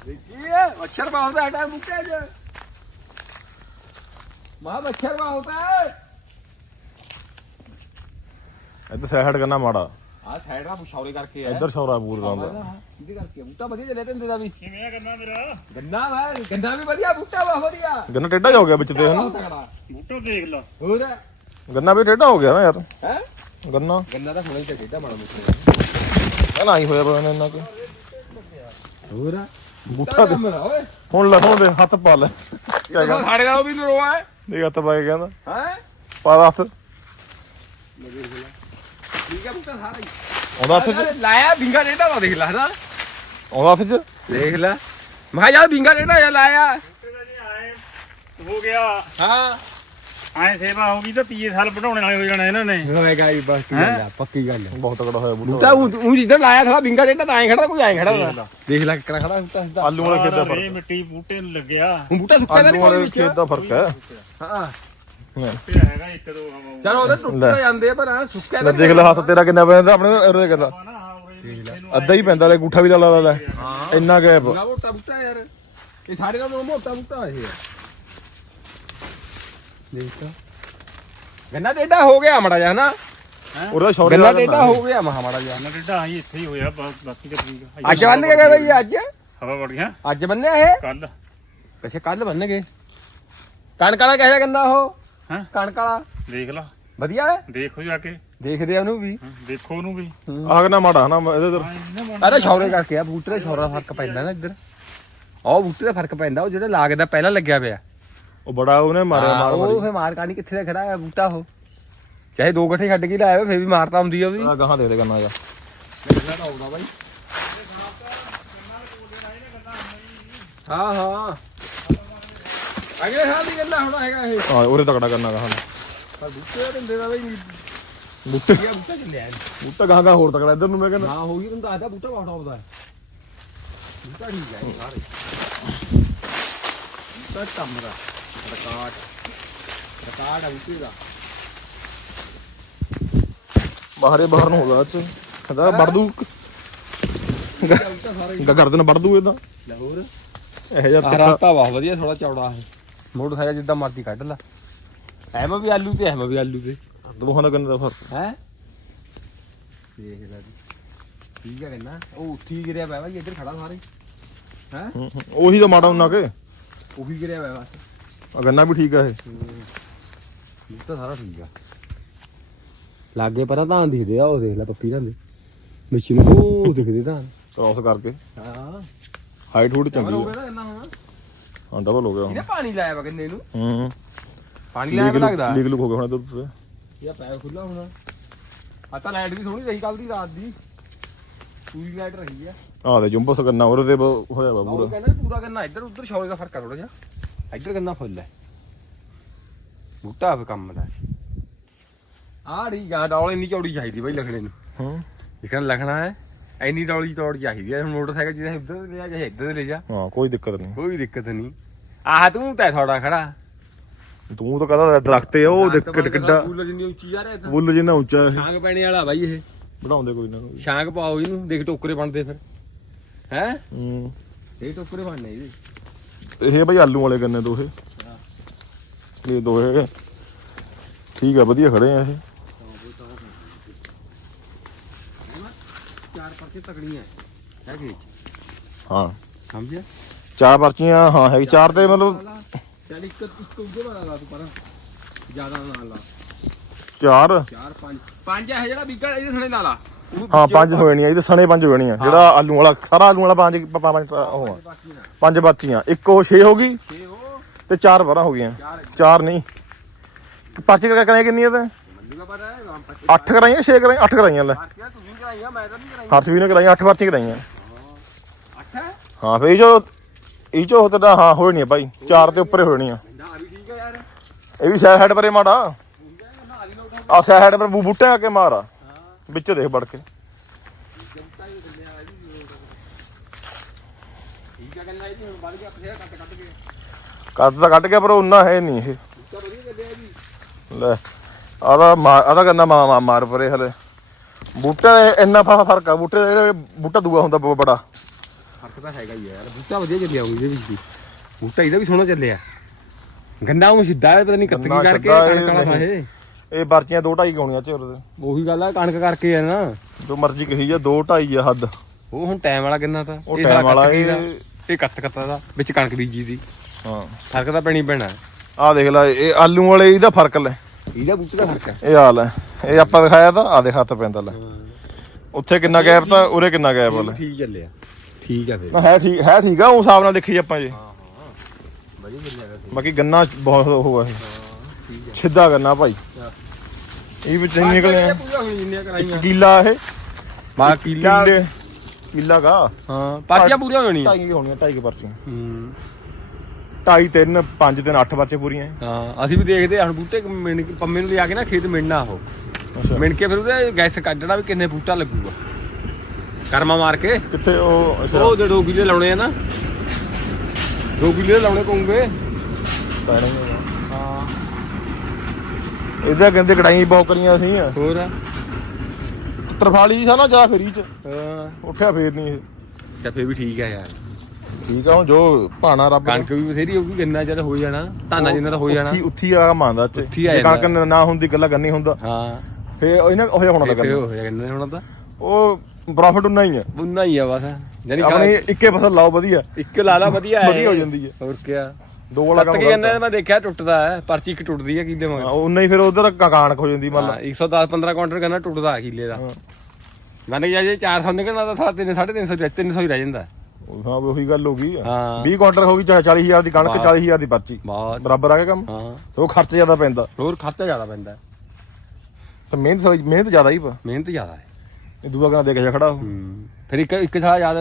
ਹਾਂ ਦੇਖੀਏ ਮੱਛਰ ਬਹੁਤ ਹੈ ਟਾਈਮ ਮੁੱਕੇ ਜੇ ਮਾ ਮੱਛਰ ਬਹੁਤ ਹੈ ਇੱਧਰ ਸਾਈਡ ਗੰਨਾ ਮਾੜਾ ਆ ਸਾਈਡ ਨਾਲ ਪੁਸ਼ੌਰੇ ਕਰਕੇ ਆ ਇੱਧਰ ਸ਼ੌਰਾ ਪੂਰ ਦਾ ਇਹਦੇ ਕਰਕੇ ਬੂਟਾ ਵਧੀਆ ਚੱਲੇ ਤੈਨੂੰ ਦਾ ਵੀ ਕਿਵੇਂ ਆ ਗੰਨਾ ਮੇਰਾ ਗੰਨਾ ਵਾ ਗੰਨਾ ਵੀ ਵਧੀਆ ਬੂਟਾ ਵਾ ਵਧੀਆ ਗੰਨਾ ਟੇਢਾ ਜਿਹਾ ਹੋ ਗਿਆ ਵਿੱਚ ਤੇ ਹਨਾ ਬਹੁਤ ਤਕੜਾ ਬੂਟਾ ਦੇਖ ਲਾ ਹੋਰ ਗੰਨਾ ਵੀ ਟੇਢਾ ਹੋ ਗਿਆ ਨਾ ਯਾਰ ਹੈ ਗੰਨਾ ਗੰਨਾ ਤਾਂ ਹੁਣੇ ਹੀ ਚੱਲਦਾ ਮਾੜਾ ਮੁੱਛ ਪਹਿਲਾਂ ਹੀ ਹੋਇਆ ਪਤਾ ਇੰਨਾ ਕੁ ਹੋਰ ਬੂਟਾ ਦੇ। ਹੁਣ ਲੈ ਹੁਣ ਦੇ ਹੱਥ ਪਾ ਲੈ। ਕਿਆ ਕਹਿੰਦਾ? ਸਾਡੇ ਨਾਲੋਂ ਵੀ ਨਰੋਆ ਹੈ। ਦੇਖ ਹੱਥ ਪਾ ਕੇ ਕਹਿੰਦਾ। ਹੈ? ਪਾ ਹੱਥ। ਠੀਕ ਹੈ ਬੂਟਾ ਸਾਰਾ ਹੀ। ਉਹਦਾ ਹੱਥ ਚ ਅਰੇ ਲਾਇਆ ਬਿੰਗਾ ਡੇਟਾ ਦਾ ਦੇਖ ਲੈ ਨਾ ਉਹਦਾ ਹੱਥ ਚ? ਦੇਖ ਲੈ। ਮੈਂ ਕਿਹਾ ਯਾਰ ਬਿੰਗਾ ਡੇਟਾ ਜਾਂ ਲਾਇਆ? ਹੋ ਗਿਆ। ਹਾਂ। ਐ ਸੇਵਾ ਹੋ ਗਈ ਤਾਂ 30 ਸਾਲ ਵਧਾਉਣੇ ਵਾਲੇ ਹੋ ਜਾਣਾ ਇਹਨਾਂ ਨੇ। ਹੋਏਗਾ ਹੀ ਬਸ ਕੀ ਗੱਲ ਆ ਪੱਕੀ ਗੱਲ ਆ। ਬਹੁਤ ਤਕੜਾ ਹੋਇਆ ਬੂਟਾ ਬੂਟਾ ਉਹ ਜਿੱਦਾਂ ਲਾਇਆ ਥਾ ਬਿੰਗਾ ਡੇਟਾ ਤਾਂ ਐਂ ਖੜਾ ਕੋਈ ਐਂ ਖੜਾ ਹੁੰਦਾ ਦੇਖ ਲੈ ਕਿੱਕਣਾ ਖੜਾ ਹੁੰਦਾ ਸਿੱਧਾ ਆਲੂ ਵਾਲੇ ਖੇਤ ਦਾ ਇਹ ਫ਼ਰਕ ਮਿੱਟੀ ਬੂਟੇ ਨੂੰ ਲੱਗਿਆ। ਹੁਣ ਬੂਟਾ ਸੁੱਕਾ ਤਾਂ ਆਲੂ ਨਹੀਂ ਕੋਈ ਵਾਲੇ ਵਿੱਚ? ਖੇਤ ਦਾ ਫ਼ਰਕ ਹੈ। ਹਾਂ। ਤੇ ਹੈਗਾ ਇੱਕ ਦੋ ਹਵਾ ਚਲੋ ਉਹਦੇ ਟੁੱਟ ਤਾਂ ਜਾਂਦੇ ਆ ਪਰ ਹਾਂ ਸੁੱਕਾ ਲੈ ਤਾਂ ਦੇਖ ਲੈ ਹੱਥ ਤੇਰਾ ਕਿੰਨਾ ਪੈਂਦਾ ਆਪਣੇ ਉਹਦੇ ਕਰ ਲਾ। ਨਾ ਹਾਂ ਉਰੇ ਮਿੱਠੇ ਨੂੰ ਅੱਧਾ ਹੀ ਪੈਂਦਾ ਲੈ ਗੂਠਾ ਵੀ ਲਾ ਲਾ ਲੈ। ਇੰਨਾ ਗੈਪ। ਮੋਟਾ ਬੂਟਾ ਯਾਰ। ਇਹ ਸਾਡੇ ਨਾਲੋਂ ਮੋਟਾ ਬੂਟਾ ਇਹ। ਦੇਖ ਗੰਨਾ ਟੇਡਾ ਹੋ ਗਿਆ ਮੜਾ ਜਾ ਨਾ ਉਹਦਾ ਸ਼ੌਰੇ ਗੰਨਾ ਟੇਡਾ ਹੋ ਗਿਆ ਮਹਾ ਮੜਾ ਜਾ ਨਾ ਡੇਢਾ ਆਈ ਇੱਥੇ ਹੀ ਹੋਇਆ ਬਾ- ਬਾਕੀ ਤਾਂ ਠੀਕ ਆ। ਅੱਜ ਬੰਨ ਕੇ ਗਏ ਬਈ ਅੱਜ? ਹਵਾ ਵੜ ਗਿਆ? ਅੱਜ ਬੰਨਿਆ ਇਹ? ਕੱਲ ਅੱਛਾ ਕੱਲ ਬੰਨ ਗਏ ਕਣਕ ਵਾਲਾ ਕਿਹਦਾ ਗੰਨਾ ਉਹ? ਹੈਂ? ਕਣਕ ਵਾਲਾ। ਦੇਖ ਲਾ। ਵਧੀਆ? ਹੈ ਦੇਖੋ ਜਾ ਕੇ। ਦੇਖਦੇ ਆ ਉਹਨੂੰ ਵੀ। ਦੇਖੋ ਉਹਨੂੰ ਵੀ। ਆਹ ਕਿੰਨਾ ਮਾੜਾ ਨਾ ਇਹਦੇ ਆ ਤਾਂ ਸ਼ੌਰੇ ਕਰਕੇ ਆ ਬੂਟੇ ਦਾ ਸ਼ੌਰਾ ਫ਼ਰਕ ਪੈਂਦਾ ਨਾ ਇੱਧਰ। ਉਹ ਬੂਟੇ ਦਾ ਫ਼ਰਕ ਪੈਂਦਾ ਉਹ ਜਿਹੜਾ ਲਾਗ ਦਾ ਪਹਿਲਾਂ ਲੱਗਿਆ ਪਿਆ। ਉਹ ਬੜਾ ਉਹਨੇ ਮਾਰਿਆ ਮਾਰ ਉਹ ਮਾਰੀ। ਫੇ ਮਾਰ ਕਾਣੀ ਕਿੱਥੇ ਦਾ ਖੜਾ ਹੈ ਬੂਟਾ ਉਹ? ਚਾਹੇ ਦੋ ਗੱਠੇ ਛੱਡ ਕੇ ਲਾਇਆ ਫੇ ਵੀ ਮਾਰਤਾ ਹੁੰਦੀ ਆ ਉਹਦੀ। ਆ ਗਾਹਾਂ ਦੇ ਦੇ ਕਰਨਾ ਜਾ। ਹਾਂ ਹਾਂ। ਅਗਲੇ ਸਾਲ ਦੀ ਗੱਲਾਂ ਹੋਣਾ ਹੈਗਾ ਇਹ। ਹਾਂ ਉਹਰੇ ਤਕੜਾ ਕਰਨਾ ਗਾਹਾਂ ਪਰ ਬੂਟੇ ਦਾ ਦਿੰਦੇ ਦਾ ਬਈ ਬੂਟੇ ਇਹ ਬੂਟਾ ਚੱਲਿਆ ਬੂਟਾ ਗਾਹਾਂ ਗਾਹਾਂ ਹੋਰ ਤਕੜਾ ਇੱਧਰ ਨੂੰ ਮੈਂ ਕਹਿੰਦਾ। ਹਾਂ ਹੋ ਗਈ ਤੁਹਾਨੂੰ ਦੱਸਦਾ ਬੂਟਾ ਬਹੁਤ ਆਉਂਦਾ ਬੂਟਾ ਠੀਕ ਹੈ ਇਹ ਸਾਰੇ। ਬੂਟਾ ਕੰਮ ਦਾ। ਰਿਕਾਰਡ ਰਿਕਾਰਡ ਬੂਟੇ ਦਾ? ਬਾਹਰੇ ਬਾਹਰ ਨੂੰ ਹੋਗਾ ਚ ਕਹਿੰਦਾ ਵੜ ਦੂ। ਗਰਦਨ ਵੜ ਦੂ ਇਹਦਾ। ਲਾਹੌਰ? ਇਹ ਜਿਹਾ ਆਹ ਰਾਤਾ ਬਹੁਤ ਵਧੀਆ ਥੋੜਾ ਚੌੜਾ ਹੈ ਮੋਟਰਸਾਈਕਲ ਜਿੱਦਾਂ ਮਰਜ਼ੀ ਕੱਢ ਲਾ। ਐਵੇਂ ਵੀ ਆਲੂ ਤੇ ਐਵੇਂ ਵੀ ਆਲੂ ਤੇ। ਦੋਹਾਂ ਦਾ ਕਿੰਨਾ ਦਾ ਫ਼ਰਕ? ਹੈ? ਦੇਖ ਲੈ ਜੀ। ਠੀਕ ਹੈ ਕਹਿੰਦਾ। ਉਹ ਉੱਥੀ ਹੀ ਗਿਰਿਆ ਪਿਆ ਵਾ ਜੀ ਇੱਧਰ ਖੜਾ ਸਾਰੇ। ਹੈ? ਹੂੰ, ਹੂੰ। ਉਹੀ ਤਾਂ ਮਾੜਾ ਉਹਨਾਂ ਕੇ। ਉਹੀ ਗਿਰਿਆ ਪਿਆ ਬਸ ਆ ਗੰਨਾ ਵੀ ਠੀਕ ਆ ਇਹ। ਠੀਕ ਤਾਂ ਸਾਰਾ ਠੀਕ ਆ। ਲਾਗੇ ਪਰਾਂ ਧਾਨ ਦਿਖਦੇ ਆ ਉਹ ਦੇਖ ਲੈ ਪੱਪੀ ਦੇ। ਵਿੱਚ ਨੂੰ ਉਹ ਦਿਖਦੇ ਧਾਨ। ਕ੍ਰਾਸ ਕਰਕੇ। ਹਾਂ। ਹਾਈਟ ਹੂਟ ਚੰਗੀ ਗਿਆ ਨਾ ਇੰਨਾ ਹੁਣ? ਆ ਹਾਂ ਡਬਲ ਹੋ ਗਿਆ ਇਹਨੇ ਪਾਣੀ ਲਾਇਆ ਵਾ ਕਿੰਨੇ ਨੂੰ? ਹੂੰ ਪਾਣੀ ਲਾਇਆ ਵਾ ਲੱਗਦਾ। ਲੀਕ ਲੁਕ ਹੋ ਗਿਆ ਹੁਣ ਇੱਧਰ ਤੇ ਇਹ ਪੈਰ ਖੁੱਲਾ ਹੋਣਾ। ਆ ਤਾਂ ਲਾਈਟ ਵੀ ਸੋਹਣੀ ਰਹੀ ਕੱਲ ਦੀ ਰਾਤ ਦੀ। ਪੂਰੀ ਲਾਈਟ ਰਹੀ ਆ। ਆ ਦੇ ਜੁੰਬਸ ਗੰਨਾ ਉਹਦੇ ਤੇ ਬ- ਹੋਇਆ ਵਾ ਉਹ ਪੂਰਾ। ਕਹਿੰਦਾ ਪੂਰਾ ਕਰਨਾ ਇੱਧਰ ਉੱਧਰ ਸ਼ੌਰੇ ਦਾ ਫ਼ਰਕ ਆ ਥੋੜਾ ਜਿਹਾ। ਇੱਧਰ ਕਰਨਾ ਫੁੱਲ ਹੈ? ਬੂਟਾ ਫੇ ਕੰਮ ਦਾ ਆਹ ਢੀ ਗਾ ਡੌਲ ਇੰਨੀ ਚੌੜੀ ਚਾਹੀਦੀ ਬਈ ਲਖਣੇ ਨੂੰ। ਹੂੰ। ਲਿਖਣ ਲਖਣਾ ਹੈ ਇੰਨੀ ਡੌਲੀ ਚੌੜ ਚਾਹੀਦੀ ਹੈ ਹੁਣ ਮੋਟਰਸਾਈਕਲ ਜਿਹਦਾ ਉੱਧਰ ਲੈ ਜਾ ਚਾਹੇ ਇੱਧਰ ਲੈ ਜਾ। ਹਾਂ ਕੋਈ ਦਿੱਕਤ ਨਹੀਂ। ਕੋਈ ਦਿੱਕਤ ਨਹੀਂ। ਆਹ ਤੂੰ ਤੈ ਥੋੜਾ ਖੜਾ। ਤੂੰ ਤਾਂ ਕਹਦਾ ਦਰਖਤ ਹੈ ਉਹ ਦੇਖ ਕਿੱਡ ਕਿੱਡਾ ਫੁੱਲ ਜਿੰਨੀ ਉੱਚੀ ਜਾ ਰਿਹਾ ਇੱਧਰ ਬੁੱਲ ਜਿੰਨਾ ਉੱਚਾ ਇਹ। ਛਾਂਗ ਪੈਣੇ ਵਾਲਾ ਬਾਈ ਇਹ। ਬਣਾਉਂਦੇ ਕੋਈ ਨਾ ਕੋਈ। ਛਾਂਗ ਪਾਓ ਇਹਨੂੰ ਦੇਖ ਟੋਕਰੇ ਬਣਦੇ ਫਿਰ। ਹੈ? ਹੂੰ। ਇਹ ਟੋਕਰੇ ਬਣਨੇ ਇਹਦੇ। ਇਹ ਬਈ ਆਲੂ ਵਾਲੇ ਗੰਨੇ ਦੋਹੇ। ਇਹ ਦੋਹੇ ਠੀਕ ਆ ਵਧੀਆ ਖੜੇ ਆ ਇਹ। ਚਾਰ ਪਰਚੇ ਤਕੜੀਆਂ ਹੈਗੇ ਹਾਂ। ਸਮਝਿਆ? ਚਾਰ ਪਰਚੀਆਂ ਹਾਂ ਹੈਗੀ। ਚਾਰ ਤੇ ਮਤਲਬ ਚੱਲ ਇੱਕ ਇੱਕ ਉੱਗੇ ਵਾਲਾ ਲਾ ਤੂੰ ਪਰ। ਜ਼ਿਆਦਾ ਨਾ ਲਾ। ਚਾਰ। ਚਾਰ ਪੰਜ ਪੰਜ ਹੈ ਜਿਹੜਾ ਇਹਦੇ ਪੰਜ ਹੋ ਜਾਣੀਆਂ ਇਹਦੇ ਸਣੇ ਪੰਜ ਹੋ। ਜਾਣੀਆਂ ਜਿਹੜਾ ਆਲੂ ਵਾਲਾ ਸਾਰਾ ਆਲੂ ਵਾਲਾ ਪੰਜ ਪੰਜ ਉਹ ਆ। ਪੰਜ ਪਰਚੀਆਂ ਇੱਕ ਉਹ 6 ਹੋ ਗਈ ਤੇ ਚਾਰ ਬਾਰਾਂ ਹੋ ਗਈਆਂ। ਚਾਰ ਨਹੀਂ। ਪਰਚੀ ਕਰਾ ਕਰਾਈ ਕਿੰਨੀ ਤੇ? ਮੰਡੀ ਦਾ ਪਤਾ ਹੈ ਰਾਮ ਪੱਟੀ 8 ਕਰਾਈਆਂ 6 ਕਰਾਈਆਂ 8 ਕਰਾਈਆਂ ਲੈ। ਹਰਸ਼ ਵੀ ਨੇ ਕਰਾਈਆਂ 8 ਪਰਚੀ ਕਰਾਈਆਂ। ਹੈ। ਫੇ ਜੋ ਇਹ ਚੋ ਤੇਰਾ ਹਾਂ ਹੋਣੀ ਭਾਈ ਚਾਰ ਤੇ ਉੱਪਰ ਹੋਣੀ ਆ। ਇਹ ਵੀ ਸਾਈਡ ਹੈਡ ਪਰੇ ਮਾੜਾ। ਆ ਸਾਈਡ ਪਰ ਬੂਟੇ ਆ ਕੇ ਮਾਰ ਆ। ਵਿੱਚ ਦੇਖ ਵੜ ਕੇ। ਕੱਦ ਤਾਂ ਕੱਢ ਗਿਆ ਪਰ ਉਹਨਾਂ ਹੈ ਨਹੀਂ ਇਹ। ਲੈ ਆਦਾ ਆਦਾ ਕਹਿੰਦਾ ਮਾ ਮਾ- ਮਾਰ ਪਰੇ ਹਲੇ। ਬੂਟੇ ਇੰਨਾ ਫ਼ਰਕ ਆ ਬੂਟੇ ਦਾ ਬੂਟਾ ਦੂਆ ਹੁੰਦਾ ਬੜਾ। ਫ਼ਰਕ ਤਾਂ ਹੈਗਾ ਹੀ ਆ ਯਾਰ ਬੂਟਾ ਵਧੀਆ ਚੱਲਿਆ ਇਹਦੇ ਵਿੱਚ ਵੀ। ਬੂਟਾ ਇਹਦਾ ਵੀ ਸੋਹਣਾ ਚੱਲਿਆ। ਗੰਨਾ ਉਹ ਸਿੱਧਾ ਪਤਾ ਨਹੀਂ ਕੱਤਕੀ ਕਰਕੇ ਵਾਲਾ ਨਹੀਂ। ਇਹ ਦੋ ਢਾਈ ਗਾਉਣੀਆਂ ਚ ਉਹਦੇ ਉਹੀ ਗੱਲ ਆ ਕਣਕ ਕਰਕੇ ਆ ਨਾ। ਜੋ ਮਰਜ਼ੀ ਕਹੀ ਜਾ ਦੋ ਢਾਈ ਆ ਹੱਦ। ਉਹ ਹੁਣ ਟਾਈਮ ਵਾਲਾ ਗੰਨਾ ਤਾਂ? ਉਹ ਟਾਈਮ ਵਾਲਾ ਦਾ, ਇਹ ਕੱਤ ਕੱਤਾ ਦਾ ਵਿੱਚ ਕਣਕ ਬੀਜੀ ਦੀ। ਹਾਂ। ਫ਼ਰਕ ਤਾਂ ਪੈਣੀ ਪੈਣਾ। ਆ ਦੇਖ ਲੈ ਇਹ ਆਲੂ ਵਾਲੇ ਇਹਦਾ ਫ਼ਰਕ ਲੈ। ਇਹਦਾ ਬੂਟੇ ਦਾ ਫ਼ਰਕ ਹੈ ਇਹ ਹਾਲ ਹੈ ਇਹ ਆਪਾਂ ਦਿਖਾਇਆ ਤਾਂ ਆ ਦੇ ਹੱਥ ਪੈਂਦਾ ਲੈ। ਉੱਥੇ ਕਿੰਨਾ ਗੈਪ ਤਾਂ ਉਰੇ ਕਿੰਨਾ ਗੈਪ ਲੈ। ਠੀਕ ਚੱਲਿਆ ਠੀਕ ਆ ਫਿਰ। ਹੈ ਠੀਕ ਹੈ ਠੀਕ ਆ ਉਹ ਹਿਸਾਬ ਨਾਲ ਦੇਖੀ ਆਪਾਂ ਜੀ ਬਾਕੀ ਗੰਨਾ ਬਹੁਤ ਉਹ ਇਹ। ਸਿੱਧਾ ਗੰਨਾ ਭਾਈ। ਇਹ ਵਿੱਚ ਨਹੀਂ ਨਿਕਲੇ ਆ ਪੂਰਾ ਜਿੰਨੀਆਂ ਕਰਾਈਆਂ। ਕੀਲਾ ਇਹ। ਬਾ ਕਿੱਲਾ। ਕੀਲੇ। ਕੀਲਾ ਕਾ ਹਾਂ ਪਾਰਟੀਆਂ ਪੂਰੀਆਂ ਹੋਣੀਆਂ ਢਾਈ ਹੋਣੀਆਂ ਢਾਈ ਕੁ ਪਰਚੀਆਂ। ਹੂੰ। ਢਾਈ ਤਿੰਨ ਪੰਜ ਤਿੰਨ ਅੱਠ ਪਰਚੇ ਪੂਰੀਆਂ। ਹਾਂ ਅਸੀਂ ਵੀ ਦੇਖਦੇ ਹਾਂ ਹੁਣ ਬੂਟੇ ਮਿਣ ਕੇ- ਪੰਮੇ ਨੂੰ ਲਿਆ ਕੇ ਨਾ ਖੇਤ ਮਿਣਨਾ ਉਹ। ਅੱਛਾ। ਮਿਣ ਕੇ ਫਿਰ ਉਹਦੇ ਗੈਸ ਕੱਢਣਾ ਵੀ ਕਿੰਨੇ ਬੂਟਾ ਲੱਗੂਗਾ। ਕਰਮਾ ਮਾਰ ਕੇ। ਕਿੱਥੇ ਉਹ ਅੱਛਾ। ਉਹ ਦੇ 2 ਕਿੱਲੇ ਲਾਉਣੇ ਆ ਨਾ। 2 ਕਿੱਲੇ ਲਾਉਣੇ ਪਊਗੇ। ਪੈਣਾ ਇਹਦਾ ਕਹਿੰਦੇ ਕੜਾਈ ਬਹੁਤ ਕਰੀਆਂ ਸੀ। ਹੋਰ? ਤਰਫਾਲੀ ਸੀ ਨਾ ਜ਼ਿਆਦਾ ਫੇਰੀ ਚ। ਹਾਂ। ਉੱਠਿਆ ਫੇਰ ਨਹੀਂ ਇਹ। ਤਾਂ ਫੇਰ ਵੀ ਠੀਕ ਆ ਯਾਰ। ਠੀਕ ਆ ਹੁਣ ਜੋ ਭਾਣਾ ਰੱਬ। ਕਣਕ ਵੀ ਬਥੇਰੀ ਹੋਊਗੀ ਗੰਨਾ ਜਦ ਹੋ ਜਾਣਾ। ਧਾਨਾ ਜਿੰਨਾ ਤਾਂ ਹੋ ਜਾਣਾ। ਉੱਥੀ ਉੱਥੀ ਆ ਮੰਨਦਾ ਚ। ਉੱਥੀ ਆ ਜੇ ਜਾਂਦਾ। ਕਣਕ ਨਾ ਹੁੰਦੀ ਗੱਲਾਂ ਕਰਨੀ ਹੁੰਦਾ। ਹਾਂ। ਫੇਰ ਇਹਨਾਂ ਉਹ ਹੋਣਾ ਫੇਰ ਲੱਗਣਾ ਹੋ ਜਾਣਾ ਹੁਣ ਤਾਂ। ਉਹ ਪ੍ਰੋਫਿਟ ਉਨਾ ਹੀ ਆ। ਉਨਾ ਹੀ ਆ ਬਸ। ਜਾਨੀ ਆਪਣੀ ਇੱਕੇ ਫਸਲ ਲਾਓ ਵਧੀਆ। ਇੱਕ ਲਾਲਾ ਵਧੀਆ ਹੈ ਵਧੀਆ ਹੋ ਜਾਂਦੀ ਹੈ ਹੋਰ ਕਿਆ। ਦੋ ਵਾਲਾ ਤੱਕ ਕੰਮ ਕੀ ਕਰਦਾ ਕਹਿੰਦਾ ਮੈਂ ਦੇਖਿਆ ਟੁੱਟਦਾ ਹੈ ਪਰਚੀ ਇੱਕ ਟੁੱਟਦੀ ਹੈ ਕਿੱਲੇ ਮਗਰ। ਉਹ ਨਹੀਂ ਫਿਰ ਉਧਰ ਕਾਣਕ ਹੋ ਜਾਂਦੀ ਮੰਨ ਲਾ। 110 15 ਕੁਆਂਟਲ ਕਹਿੰਦਾ ਟੁੱਟਦਾ ਹੈ ਕਿੱਲੇ ਦਾ। ਮੰਨ ਗਿਆ ਜੇ 400 ਨਿਕਲਣਾ ਤਾਂ ਸਾਲਾ 3 350 300 ਹੀ ਰਹਿ ਜਾਂਦਾ। ਹਾਂ ਵੀ ਉਹੀ ਗੱਲ ਹੋ ਗਈ ਹਾਂ। 20 ਕੁਆਂਟਲ ਹੋ ਗਈ ਚਾਹੇ 40000 ਦੀ ਕਣਕ 40000 ਦੀ ਪਰਚੀ। ਬਰਾਬਰ ਆ ਗਿਆ ਕੰਮ? ਹਾਂ। ਉਹ ਖਰਚ ਜ਼ਿਆਦਾ ਪੈਂਦਾ। ਹੋਰ ਖਰਚਾ ਜ਼ਿਆਦਾ ਪੈਂਦਾ। ਹੈ। ਤੇ ਮਿਹਨਤ ਸਾਰੀ- ਮਿਹਨਤ ਜ਼ਿਆਦਾ ਹੀ ਪਾ। ਮਿਹਨਤ ਜ਼ਿਆਦਾ ਹੈ। ਇਹ ਦੂਆ ਕਨਾ ਦੇ ਕੇ ਜਾ ਖੜਾ ਉਹ। ਹੂੰ। ਫਿਰ ਇੱਕ ਇੱਕ ਸਾਲਾ ਯਾਦ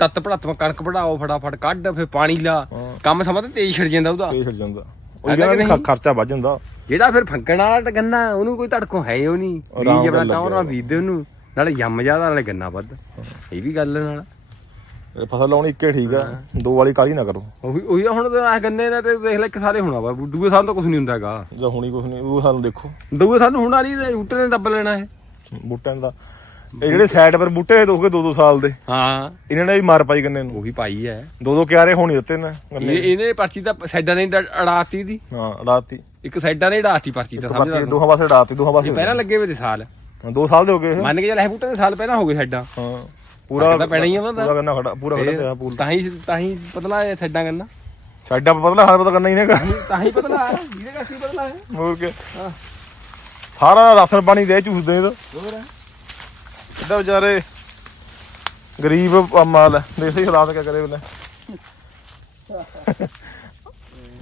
ਤੱਤ ਪੜਾਤਮਾ ਕਣਕ ਪੜਾਓ ਫਟਾਫਟ ਕੱਢ ਫਿਰ ਪਾਣੀ ਲਾ। ਕੰਮ ਸਮਾਂ ਤੇ ਤੇਜ਼ ਛਿੜ ਜਾਂਦਾ ਉਹਦਾ। ਤੇ ਛੱਡ ਜਾਂਦਾ। ਉਹ ਜਿਹੜਾ? ਖਰਚਾ ਵੱਧ ਜਾਂਦਾ। ਜਿਹੜਾ ਫਿਰ ਫੰਕਣ ਵਾਲਾ ਗੰਨਾ ਉਹਨੂੰ ਕੋਈ ਧੜਕੋ ਹੈ ਉਹ ਨਹੀਂ। ਬੀਜ ਆਪਣਾ ਟੌਰ ਨਾਲ ਬੀਜਦੇ ਉਹਨੂੰ। ਨਾਲੇ ਜੰਮ ਜ਼ਿਆਦਾ ਨਾਲੇ ਗੰਨਾ ਵੱਧ। ਇਹ ਵੀ ਗੱਲ ਨਾਲ। ਇਹ ਫਸਲ ਲਾਉਣੀ ਇੱਕੇ ਠੀਕ ਆ। ਦੋ ਵਾਲੀ ਕਾਲੀ ਨਾ ਕਰੋ। ਉਹੀ ਉਹੀ ਹੁਣ ਤਾਂ ਆਹ ਗੰਨੇ ਨੇ ਤੇ ਦੇਖ ਲੈ ਇੱਕ ਸਾਰੇ ਹੋਣਾ ਵਾ। ਦੂਏ ਸਾਲ ਤਾਂ ਕੁਝ ਨਹੀਂ ਹੁੰਦਾ ਹੈਗਾ। ਜਾਂ ਹੁਣੀ ਕੁਛ ਨਹੀਂ ਉਹ ਸਾਨੂੰ ਦੇਖੋ। ਦੂਏ ਸਾਲ ਨੂੰ ਹੁਣ ਵਾਲੀ ਬੂਟੇ ਨੇ ਦੱਬ ਲੈਣਾ ਹੈ ਬੂਟਿਆਂ ਦਾ ਇਹ ਜਿਹੜੇ ਸਾਈਡ ਪਰ ਬੂਟੇ ਦੋਗੇ ਦੋ ਦੋ ਸਾਲ ਦੇ। ਹਾਂ। ਇਹਨਾਂ ਨੇ ਵੀ ਮਾਰ ਪਾਈ ਗੰਨੇ ਨੂੰ। ਉਹੀ ਪਾਈ ਹੈ। ਦੋ ਦੋ ਕਿਆਰੇ ਹੋਣੀ ਦਿੱਤੇ ਨੇ ਇਹ ਗੰਨੇ ਇਹਨੇ ਪਰਚੀ ਤਾਂ ਸਾਈਡਾਂ ਨੇ ਅੜਾਤੀ ਦੀ। ਹਾਂ ਅੜਾਤੀ। ਇੱਕ ਸਾਈਡਾਂ ਨੇ ਅੜਾਤੀ ਪਰਚੀ ਤਾਂ ਸਮਝ ਬਾਕੀ ਦੋਹਾਂ ਪਾਸੇ ਅੜਾਤੀ ਦੋਹਾਂ ਪਾਸੇ ਪਹਿਲਾਂ ਲੱਗੇ ਹੋਏ ਤੇ ਸਾਲ। ਦੋ ਸਾਲ ਦੇ ਹੋ ਗਏ ਇਹ। ਮੰਨ ਕੇ ਚੱਲ ਇਹ ਬੂਟੇ ਦੇ ਸਾਲ ਪਹਿਲਾਂ ਹੋ ਗਏ ਸਾਈਡਾਂ। ਹਾਂ। ਪੂਰਾ ਤਾਂ ਪੈਣਾ ਹੀ ਉਹਨਾਂ ਦਾ। ਪੂਰਾ ਗੰਨਾ ਖੜਾ ਪੂਰਾ ਖੜਾ ਤੇ ਪੂਲ ਤਾਂ ਹੀ ਤਾਂ ਹੀ ਪਤਲਾ ਹੈ ਸਾਈਡਾਂ ਗੰਨਾ। ਸਾਡਾ ਪਤਲਾ ਹਾਲ ਪਤਾ ਕਰਨਾ ਹੀ ਨੇਗਾ ਤਾਂ ਹੀ ਪਤਲਾ ਹੈ। ਇਹਦੇ ਕਰਕੇ ਪਤਲਾ ਹੈ। ਹੋਰ ਕੀ। ਸਾਰਾ ਰਾਸ਼ਨ ਪਾਣੀ ਦੇ ਚੂਸਦੇ ਇਹਦਾ ਹੋਰ। ਇਹਦਾ ਵਿਚਾਰੇ। ਗਰੀਬ ਮਾਲ ਹੈ। ਦੇਸੀ ਹਾਲਾਤ ਕਿਆ ਕਰੇ ਬਲੇ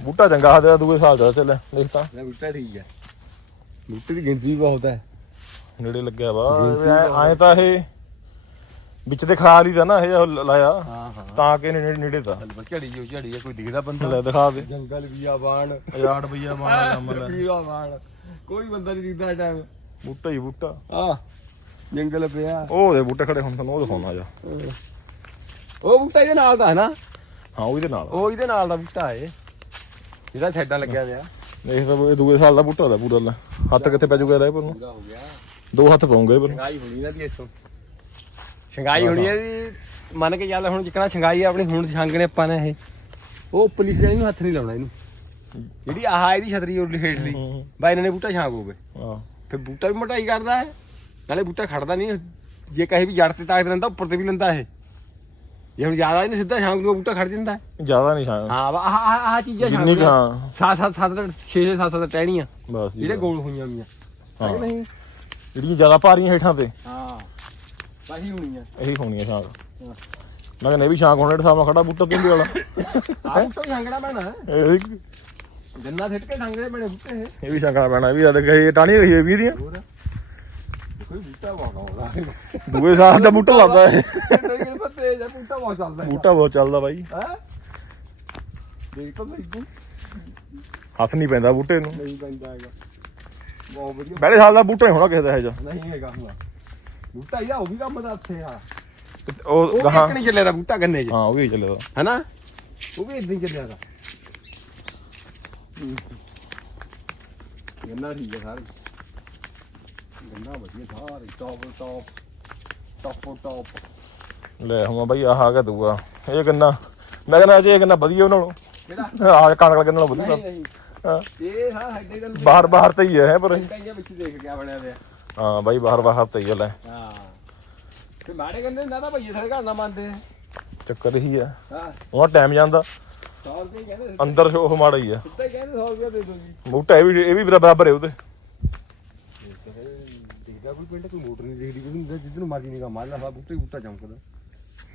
ਬੂਟਾ ਚੰਗਾ ਹਦੇ ਦੂਏ ਸਾਲ ਦਾ ਚੱਲੇ ਦੇਖ ਤਾਂ। ਬੂਟਾ ਠੀਕ ਹੈ। ਬੂਟੇ ਦੀ ਗਿਣਤੀ ਬਹੁਤ ਹੈ। ਨੇੜੇ ਲੱਗਿਆ ਵਾ। ਐ ਤਾਂ ਇਹ ਵਿੱਚ ਤੇ ਖਾ ਲਈ ਦਾ ਨਾ ਇਹ ਲਾਇਆ। ਹਾਂ ਹਾਂ। ਤਾਂ ਕਿ ਨੇੜੇ ਨੇੜੇ ਤਾਂ। ਝੜੀ ਜੋ ਝੜੀ ਹੈ ਕੋਈ ਦਿਖਦਾ ਬੰਦਾ। ਲੈ ਦਿਖਾ ਦੇ। ਜੰਗਲ ਵੀ ਆ ਬਾਣ। 1000 ਰੁਪਈਆ ਮਾਰ ਨੰਬਰ ਵੀ ਆ ਬਾਣ। ਕੋਈ ਬੰਦਾ ਨਹੀਂ ਦਿਖਦਾ ਟਾਈਮ ਬੂਟਾ ਹੀ ਬੂਟਾ। ਆ ਜੰਗਲ ਪਿਆ। ਉਹ ਦੇ ਬੂਟੇ ਖੜੇ ਹੁਣ ਤੁਹਾਨੂੰ ਉਹ ਦਿਖਾਉਣਾ ਜਾ। ਉਹ ਬੂਟਾ ਇਹਦੇ ਨਾਲ ਦਾ ਹੈ ਨਾ? ਹਾਂ ਉਹ ਇਹਦੇ ਨਾਲ ਉਹ ਇਹਦੇ ਨਾਲ ਦਾ ਬੂਟਾ ਹੈ। ਇਹਦਾ ਛੱਡਾਂ ਲੱਗਿਆ ਪਿਆ ਦੇਖ ਤਾਂ ਇਹ ਦੂਏ ਸਾਲ ਦਾ ਬੂਟਾ ਦਾ ਪੂਰਾ ਲੈ। ਹੱਥ ਕਿੱਥੇ ਪੈ ਜੂਗਾ ਇਹਦਾ ਪਰ? ਨੂੰ ਪੂਰਾ ਹੋ ਗਿਆ। ਦੋ ਹੱਥ ਪਾਉਂਗੇ ਪਰ। ਸ਼ੰਗਾਈ ਹੋਣੀ ਨਾ ਦੀ ਇਥੋਂ। ਸ਼ੰਗਾਈ ਹੋਣੀ ਹੈ ਦੀ ਮੰਨ ਕੇ ਚੱਲ ਹੁਣ ਜਿੱਕਣਾ ਸ਼ੰਗਾਈ ਆਪਣੀ ਹੁਣ ਛਾਂਗਣੇ ਆਪਾਂ ਨੇ ਇਹ। ਉਹ ਪੁਲਿਸ ਨੇ ਇਹਨੂੰ ਹੱਥ ਨਹੀਂ ਲਾਉਣਾ ਇਹਨੂੰ। ਜਿਹੜੀ ਆਹ ਇਹਦੀ ਛਤਰੀ ਉਹ ਹੇਠਲੀ। ਬਾ ਇਹਨਾਂ ਨੇ ਬੂਟਾ ਛਾਂਗੋਗੇ। ਹਾਂ। ਫਿਰ ਬੂਟਾ ਵੀ ਮੋਟਾਈ ਕਰਦਾ ਹੈ। ਨਾਲੇ ਬੂਟਾ ਖੜਦਾ ਨਹੀਂ ਜੇ ਕਹੇ ਵੀ ਜੜ ਤੇ ਤਾਕਤ ਲੈਂਦਾ ਉੱਪਰ ਤੇ ਵੀ ਲੈਂਦਾ ਇਹ। ਜੇ ਹੁਣ ਜ਼ਿਆਦਾ ਇਹਨੇ ਸਿੱਧਾ ਛਾਂਗ ਦੂਗਾ ਬੂਟਾ ਖੜ ਜਾਂਦਾ ਹੈ। ਜ਼ਿਆਦਾ ਨਹੀਂ ਸ਼ਾਇਦ ਹਾਂ ਵਾ- ਆਹ ਆਹ ਆਹ ਚੀਜ਼ਾਂ ਜਿੰਨੀ ਕੁ ਛਾਂਗਦੀਆਂ ਹਾਂ। ਸੱਤ ਸੱਤ ਸੱਤ ਛੇ ਛੇ ਸੱਤ ਸੱਤ ਟਹਿਣੀਆਂ। ਬਸ ਜੀ ਜਿਹੜੇ ਗੋਲ ਹੋਈਆਂ ਹੋਈਆਂ। ਹਾਂ। ਹੈ ਕਿ ਨਹੀਂ? ਜਿਹੜੀਆਂ ਜ਼ਿਆਦਾ ਭਾਰੀਆਂ ਹੇਠਾਂ ਤੇ। ਹਾਂ। ਵਾਹੀ ਹੋਣੀਆਂ। ਇਹੀ ਹੋਣੀਆਂ ਸ਼ਾਂਕ ਮੈਂ ਕਹਿੰਦਾ ਇਹ ਵੀ ਹੋਣੇ ਹਿਸਾਬ ਨਾਲ ਖੜਾ ਬੂਟਾ ਪਿੰਦੇ ਵਾਲਾ। ਆਹ ਵੀ ਛਾਂਗਣਾ ਪੈਣਾ। ਹੈ ਇਹ ਵੀ- ਗੰਨਾ ਸਿੱਟ ਕੇ ਛਾਂਗਣੇ ਪੈਣੇ ਬੂਟੇ ਇਹ। ਵੀ ਸ਼ਾਂਕਣਾ ਪੈਣਾ ਇਹ ਵੀ ਜਦ ਇਹ ਟਾਣੀ ਰਹੀ ਹੈ 20 ਦੀਆਂ। ਹੋਰ। ਕੋਈ ਬੂਟਾ ਬਹੁਤ ਆਉਂਦਾ। ਦੂਏ ਸਾਲ ਦਾ ਬੂਟਾ ਲੱਗਦਾ ਹੈ ਨਹੀਂ ਪਤੇ ਜਾਂ ਬੂਟਾ ਬਹੁਤ ਚੱਲਦਾ ਹੈ ਬੂਟਾ ਬਹੁਤ ਚੱਲਦਾ ਬਾਈ। ਹੈ? ਦੇਖ ਤਾਂ ਨਹੀਂ। ਹੱਥ ਨਹੀਂ ਪੈਂਦਾ ਬੂਟੇ ਨੂੰ। ਨਹੀਂ ਪੈਂਦਾ ਹੈਗਾ। ਬਹੁਤ ਵਧੀਆ। ਪਹਿਲੇ ਸਾਲ ਦਾ ਬੂਟਾ ਨਹੀਂ ਹੋਣਾ ਕਿਸੇ ਦਾ ਇਹ ਜਾ ਨਹੀਂ ਹੈਗਾ ਹੁਣ। ਬੂਟਾ ਇਹਦਾ ਉਹ ਵੀ ਕੰਮ ਦਾ ਇੱਥੇ ਆ। ਉਹ ਗਾਹਾਂ ਇੱਕ ਨਹੀਂ ਚੱਲਿਆ ਦਾ ਬੂਟਾ ਗੰਨੇ 'ਚ। ਹਾਂ ਉਹ ਵੀ ਚੱਲਦਾ ਹੈਨਾ? ਉਹ ਵੀ ਇਦਾਂ ਹੀ ਚੱਲਿਆ ਦਾ। ਗੰਨਾ ਠੀਕ ਹੈ ਸਾਰੇ। ਗੰਨਾ ਵਧੀਆ ਸਾਰੇ ਟੌਪ ਟੌਪ ਟੌਪ ਟੌਪ ਲੈ ਹੁਣ ਬਾਈ ਆਹ ਆ ਗਿਆ ਦੂਆ। ਇਹ ਗੰਨਾ ਮੈਂ ਕਹਿੰਦਾ ਜੇ ਇਹ ਗੰਨਾ ਵਧੀਆ ਉਹਨਾਂ ਨਾਲੋਂ ਕਿਹੜਾ? ਆਹ ਕਣਕ ਲੱਗਣ ਨਾਲੋਂ ਵਧੀਆ ਨਹੀਂ ਨਹੀਂ ਹਾਂ। ਇਹ ਹਾਂ ਹੈਡੇ ਦਾ ਬਾਹਰ ਬਾਹਰ ਤੇ ਹੀ ਹੈ ਪਰ ਕਈਆਂ ਵਿੱਚ ਦੇਖ ਗਿਆ ਬਣਿਆ ਪਿਆ। ਹਾਂ ਬਾਈ ਬਾਹਰ ਬਾਹਰ ਤੇ ਹੀ ਹੈ ਲੈ। ਹਾਂ। ਤੇ ਮਾੜੇ ਕਹਿੰਦੇ ਨਾ ਤਾਂ ਭਈਏ ਸਾਰੇ ਘਰ ਨਾ ਮੰਨਦੇ। ਆ। ਚੱਕਰ ਇਹੀ ਹੈ ਹਾਂ। ਉਹ ਟਾਈਮ ਜਾਂਦਾ। 100 ਰੁਪਏ ਕਹਿੰਦੇ ਅੰਦਰ ਉਹ ਮਾੜਾ ਹੀ ਹੈ ਸਿੱਧਾ ਹੀ ਕਹਿੰਦੇ 100 ਰੁਪਏ ਦੇ ਦੋ ਜੀ। ਬੂਟਾ ਇਹ ਵੀ ਇਹ ਵੀ ਬਰਾਬਰ ਹੈ ਉਹਦੇ। ਪਿੰਡ ਕੋਈ ਮੋਟਰ ਨਹੀਂ ਦੇਖਦੀ ਕੋਈ ਨਹੀਂ ਜਿੱਦ ਨੂੰ ਮਰਜ਼ੀ ਨਹੀਂ ਮਾਰ ਲਾ ਸਾ ਬੂਟੇ ਬੂਟਾ ਚਮਕਦਾ।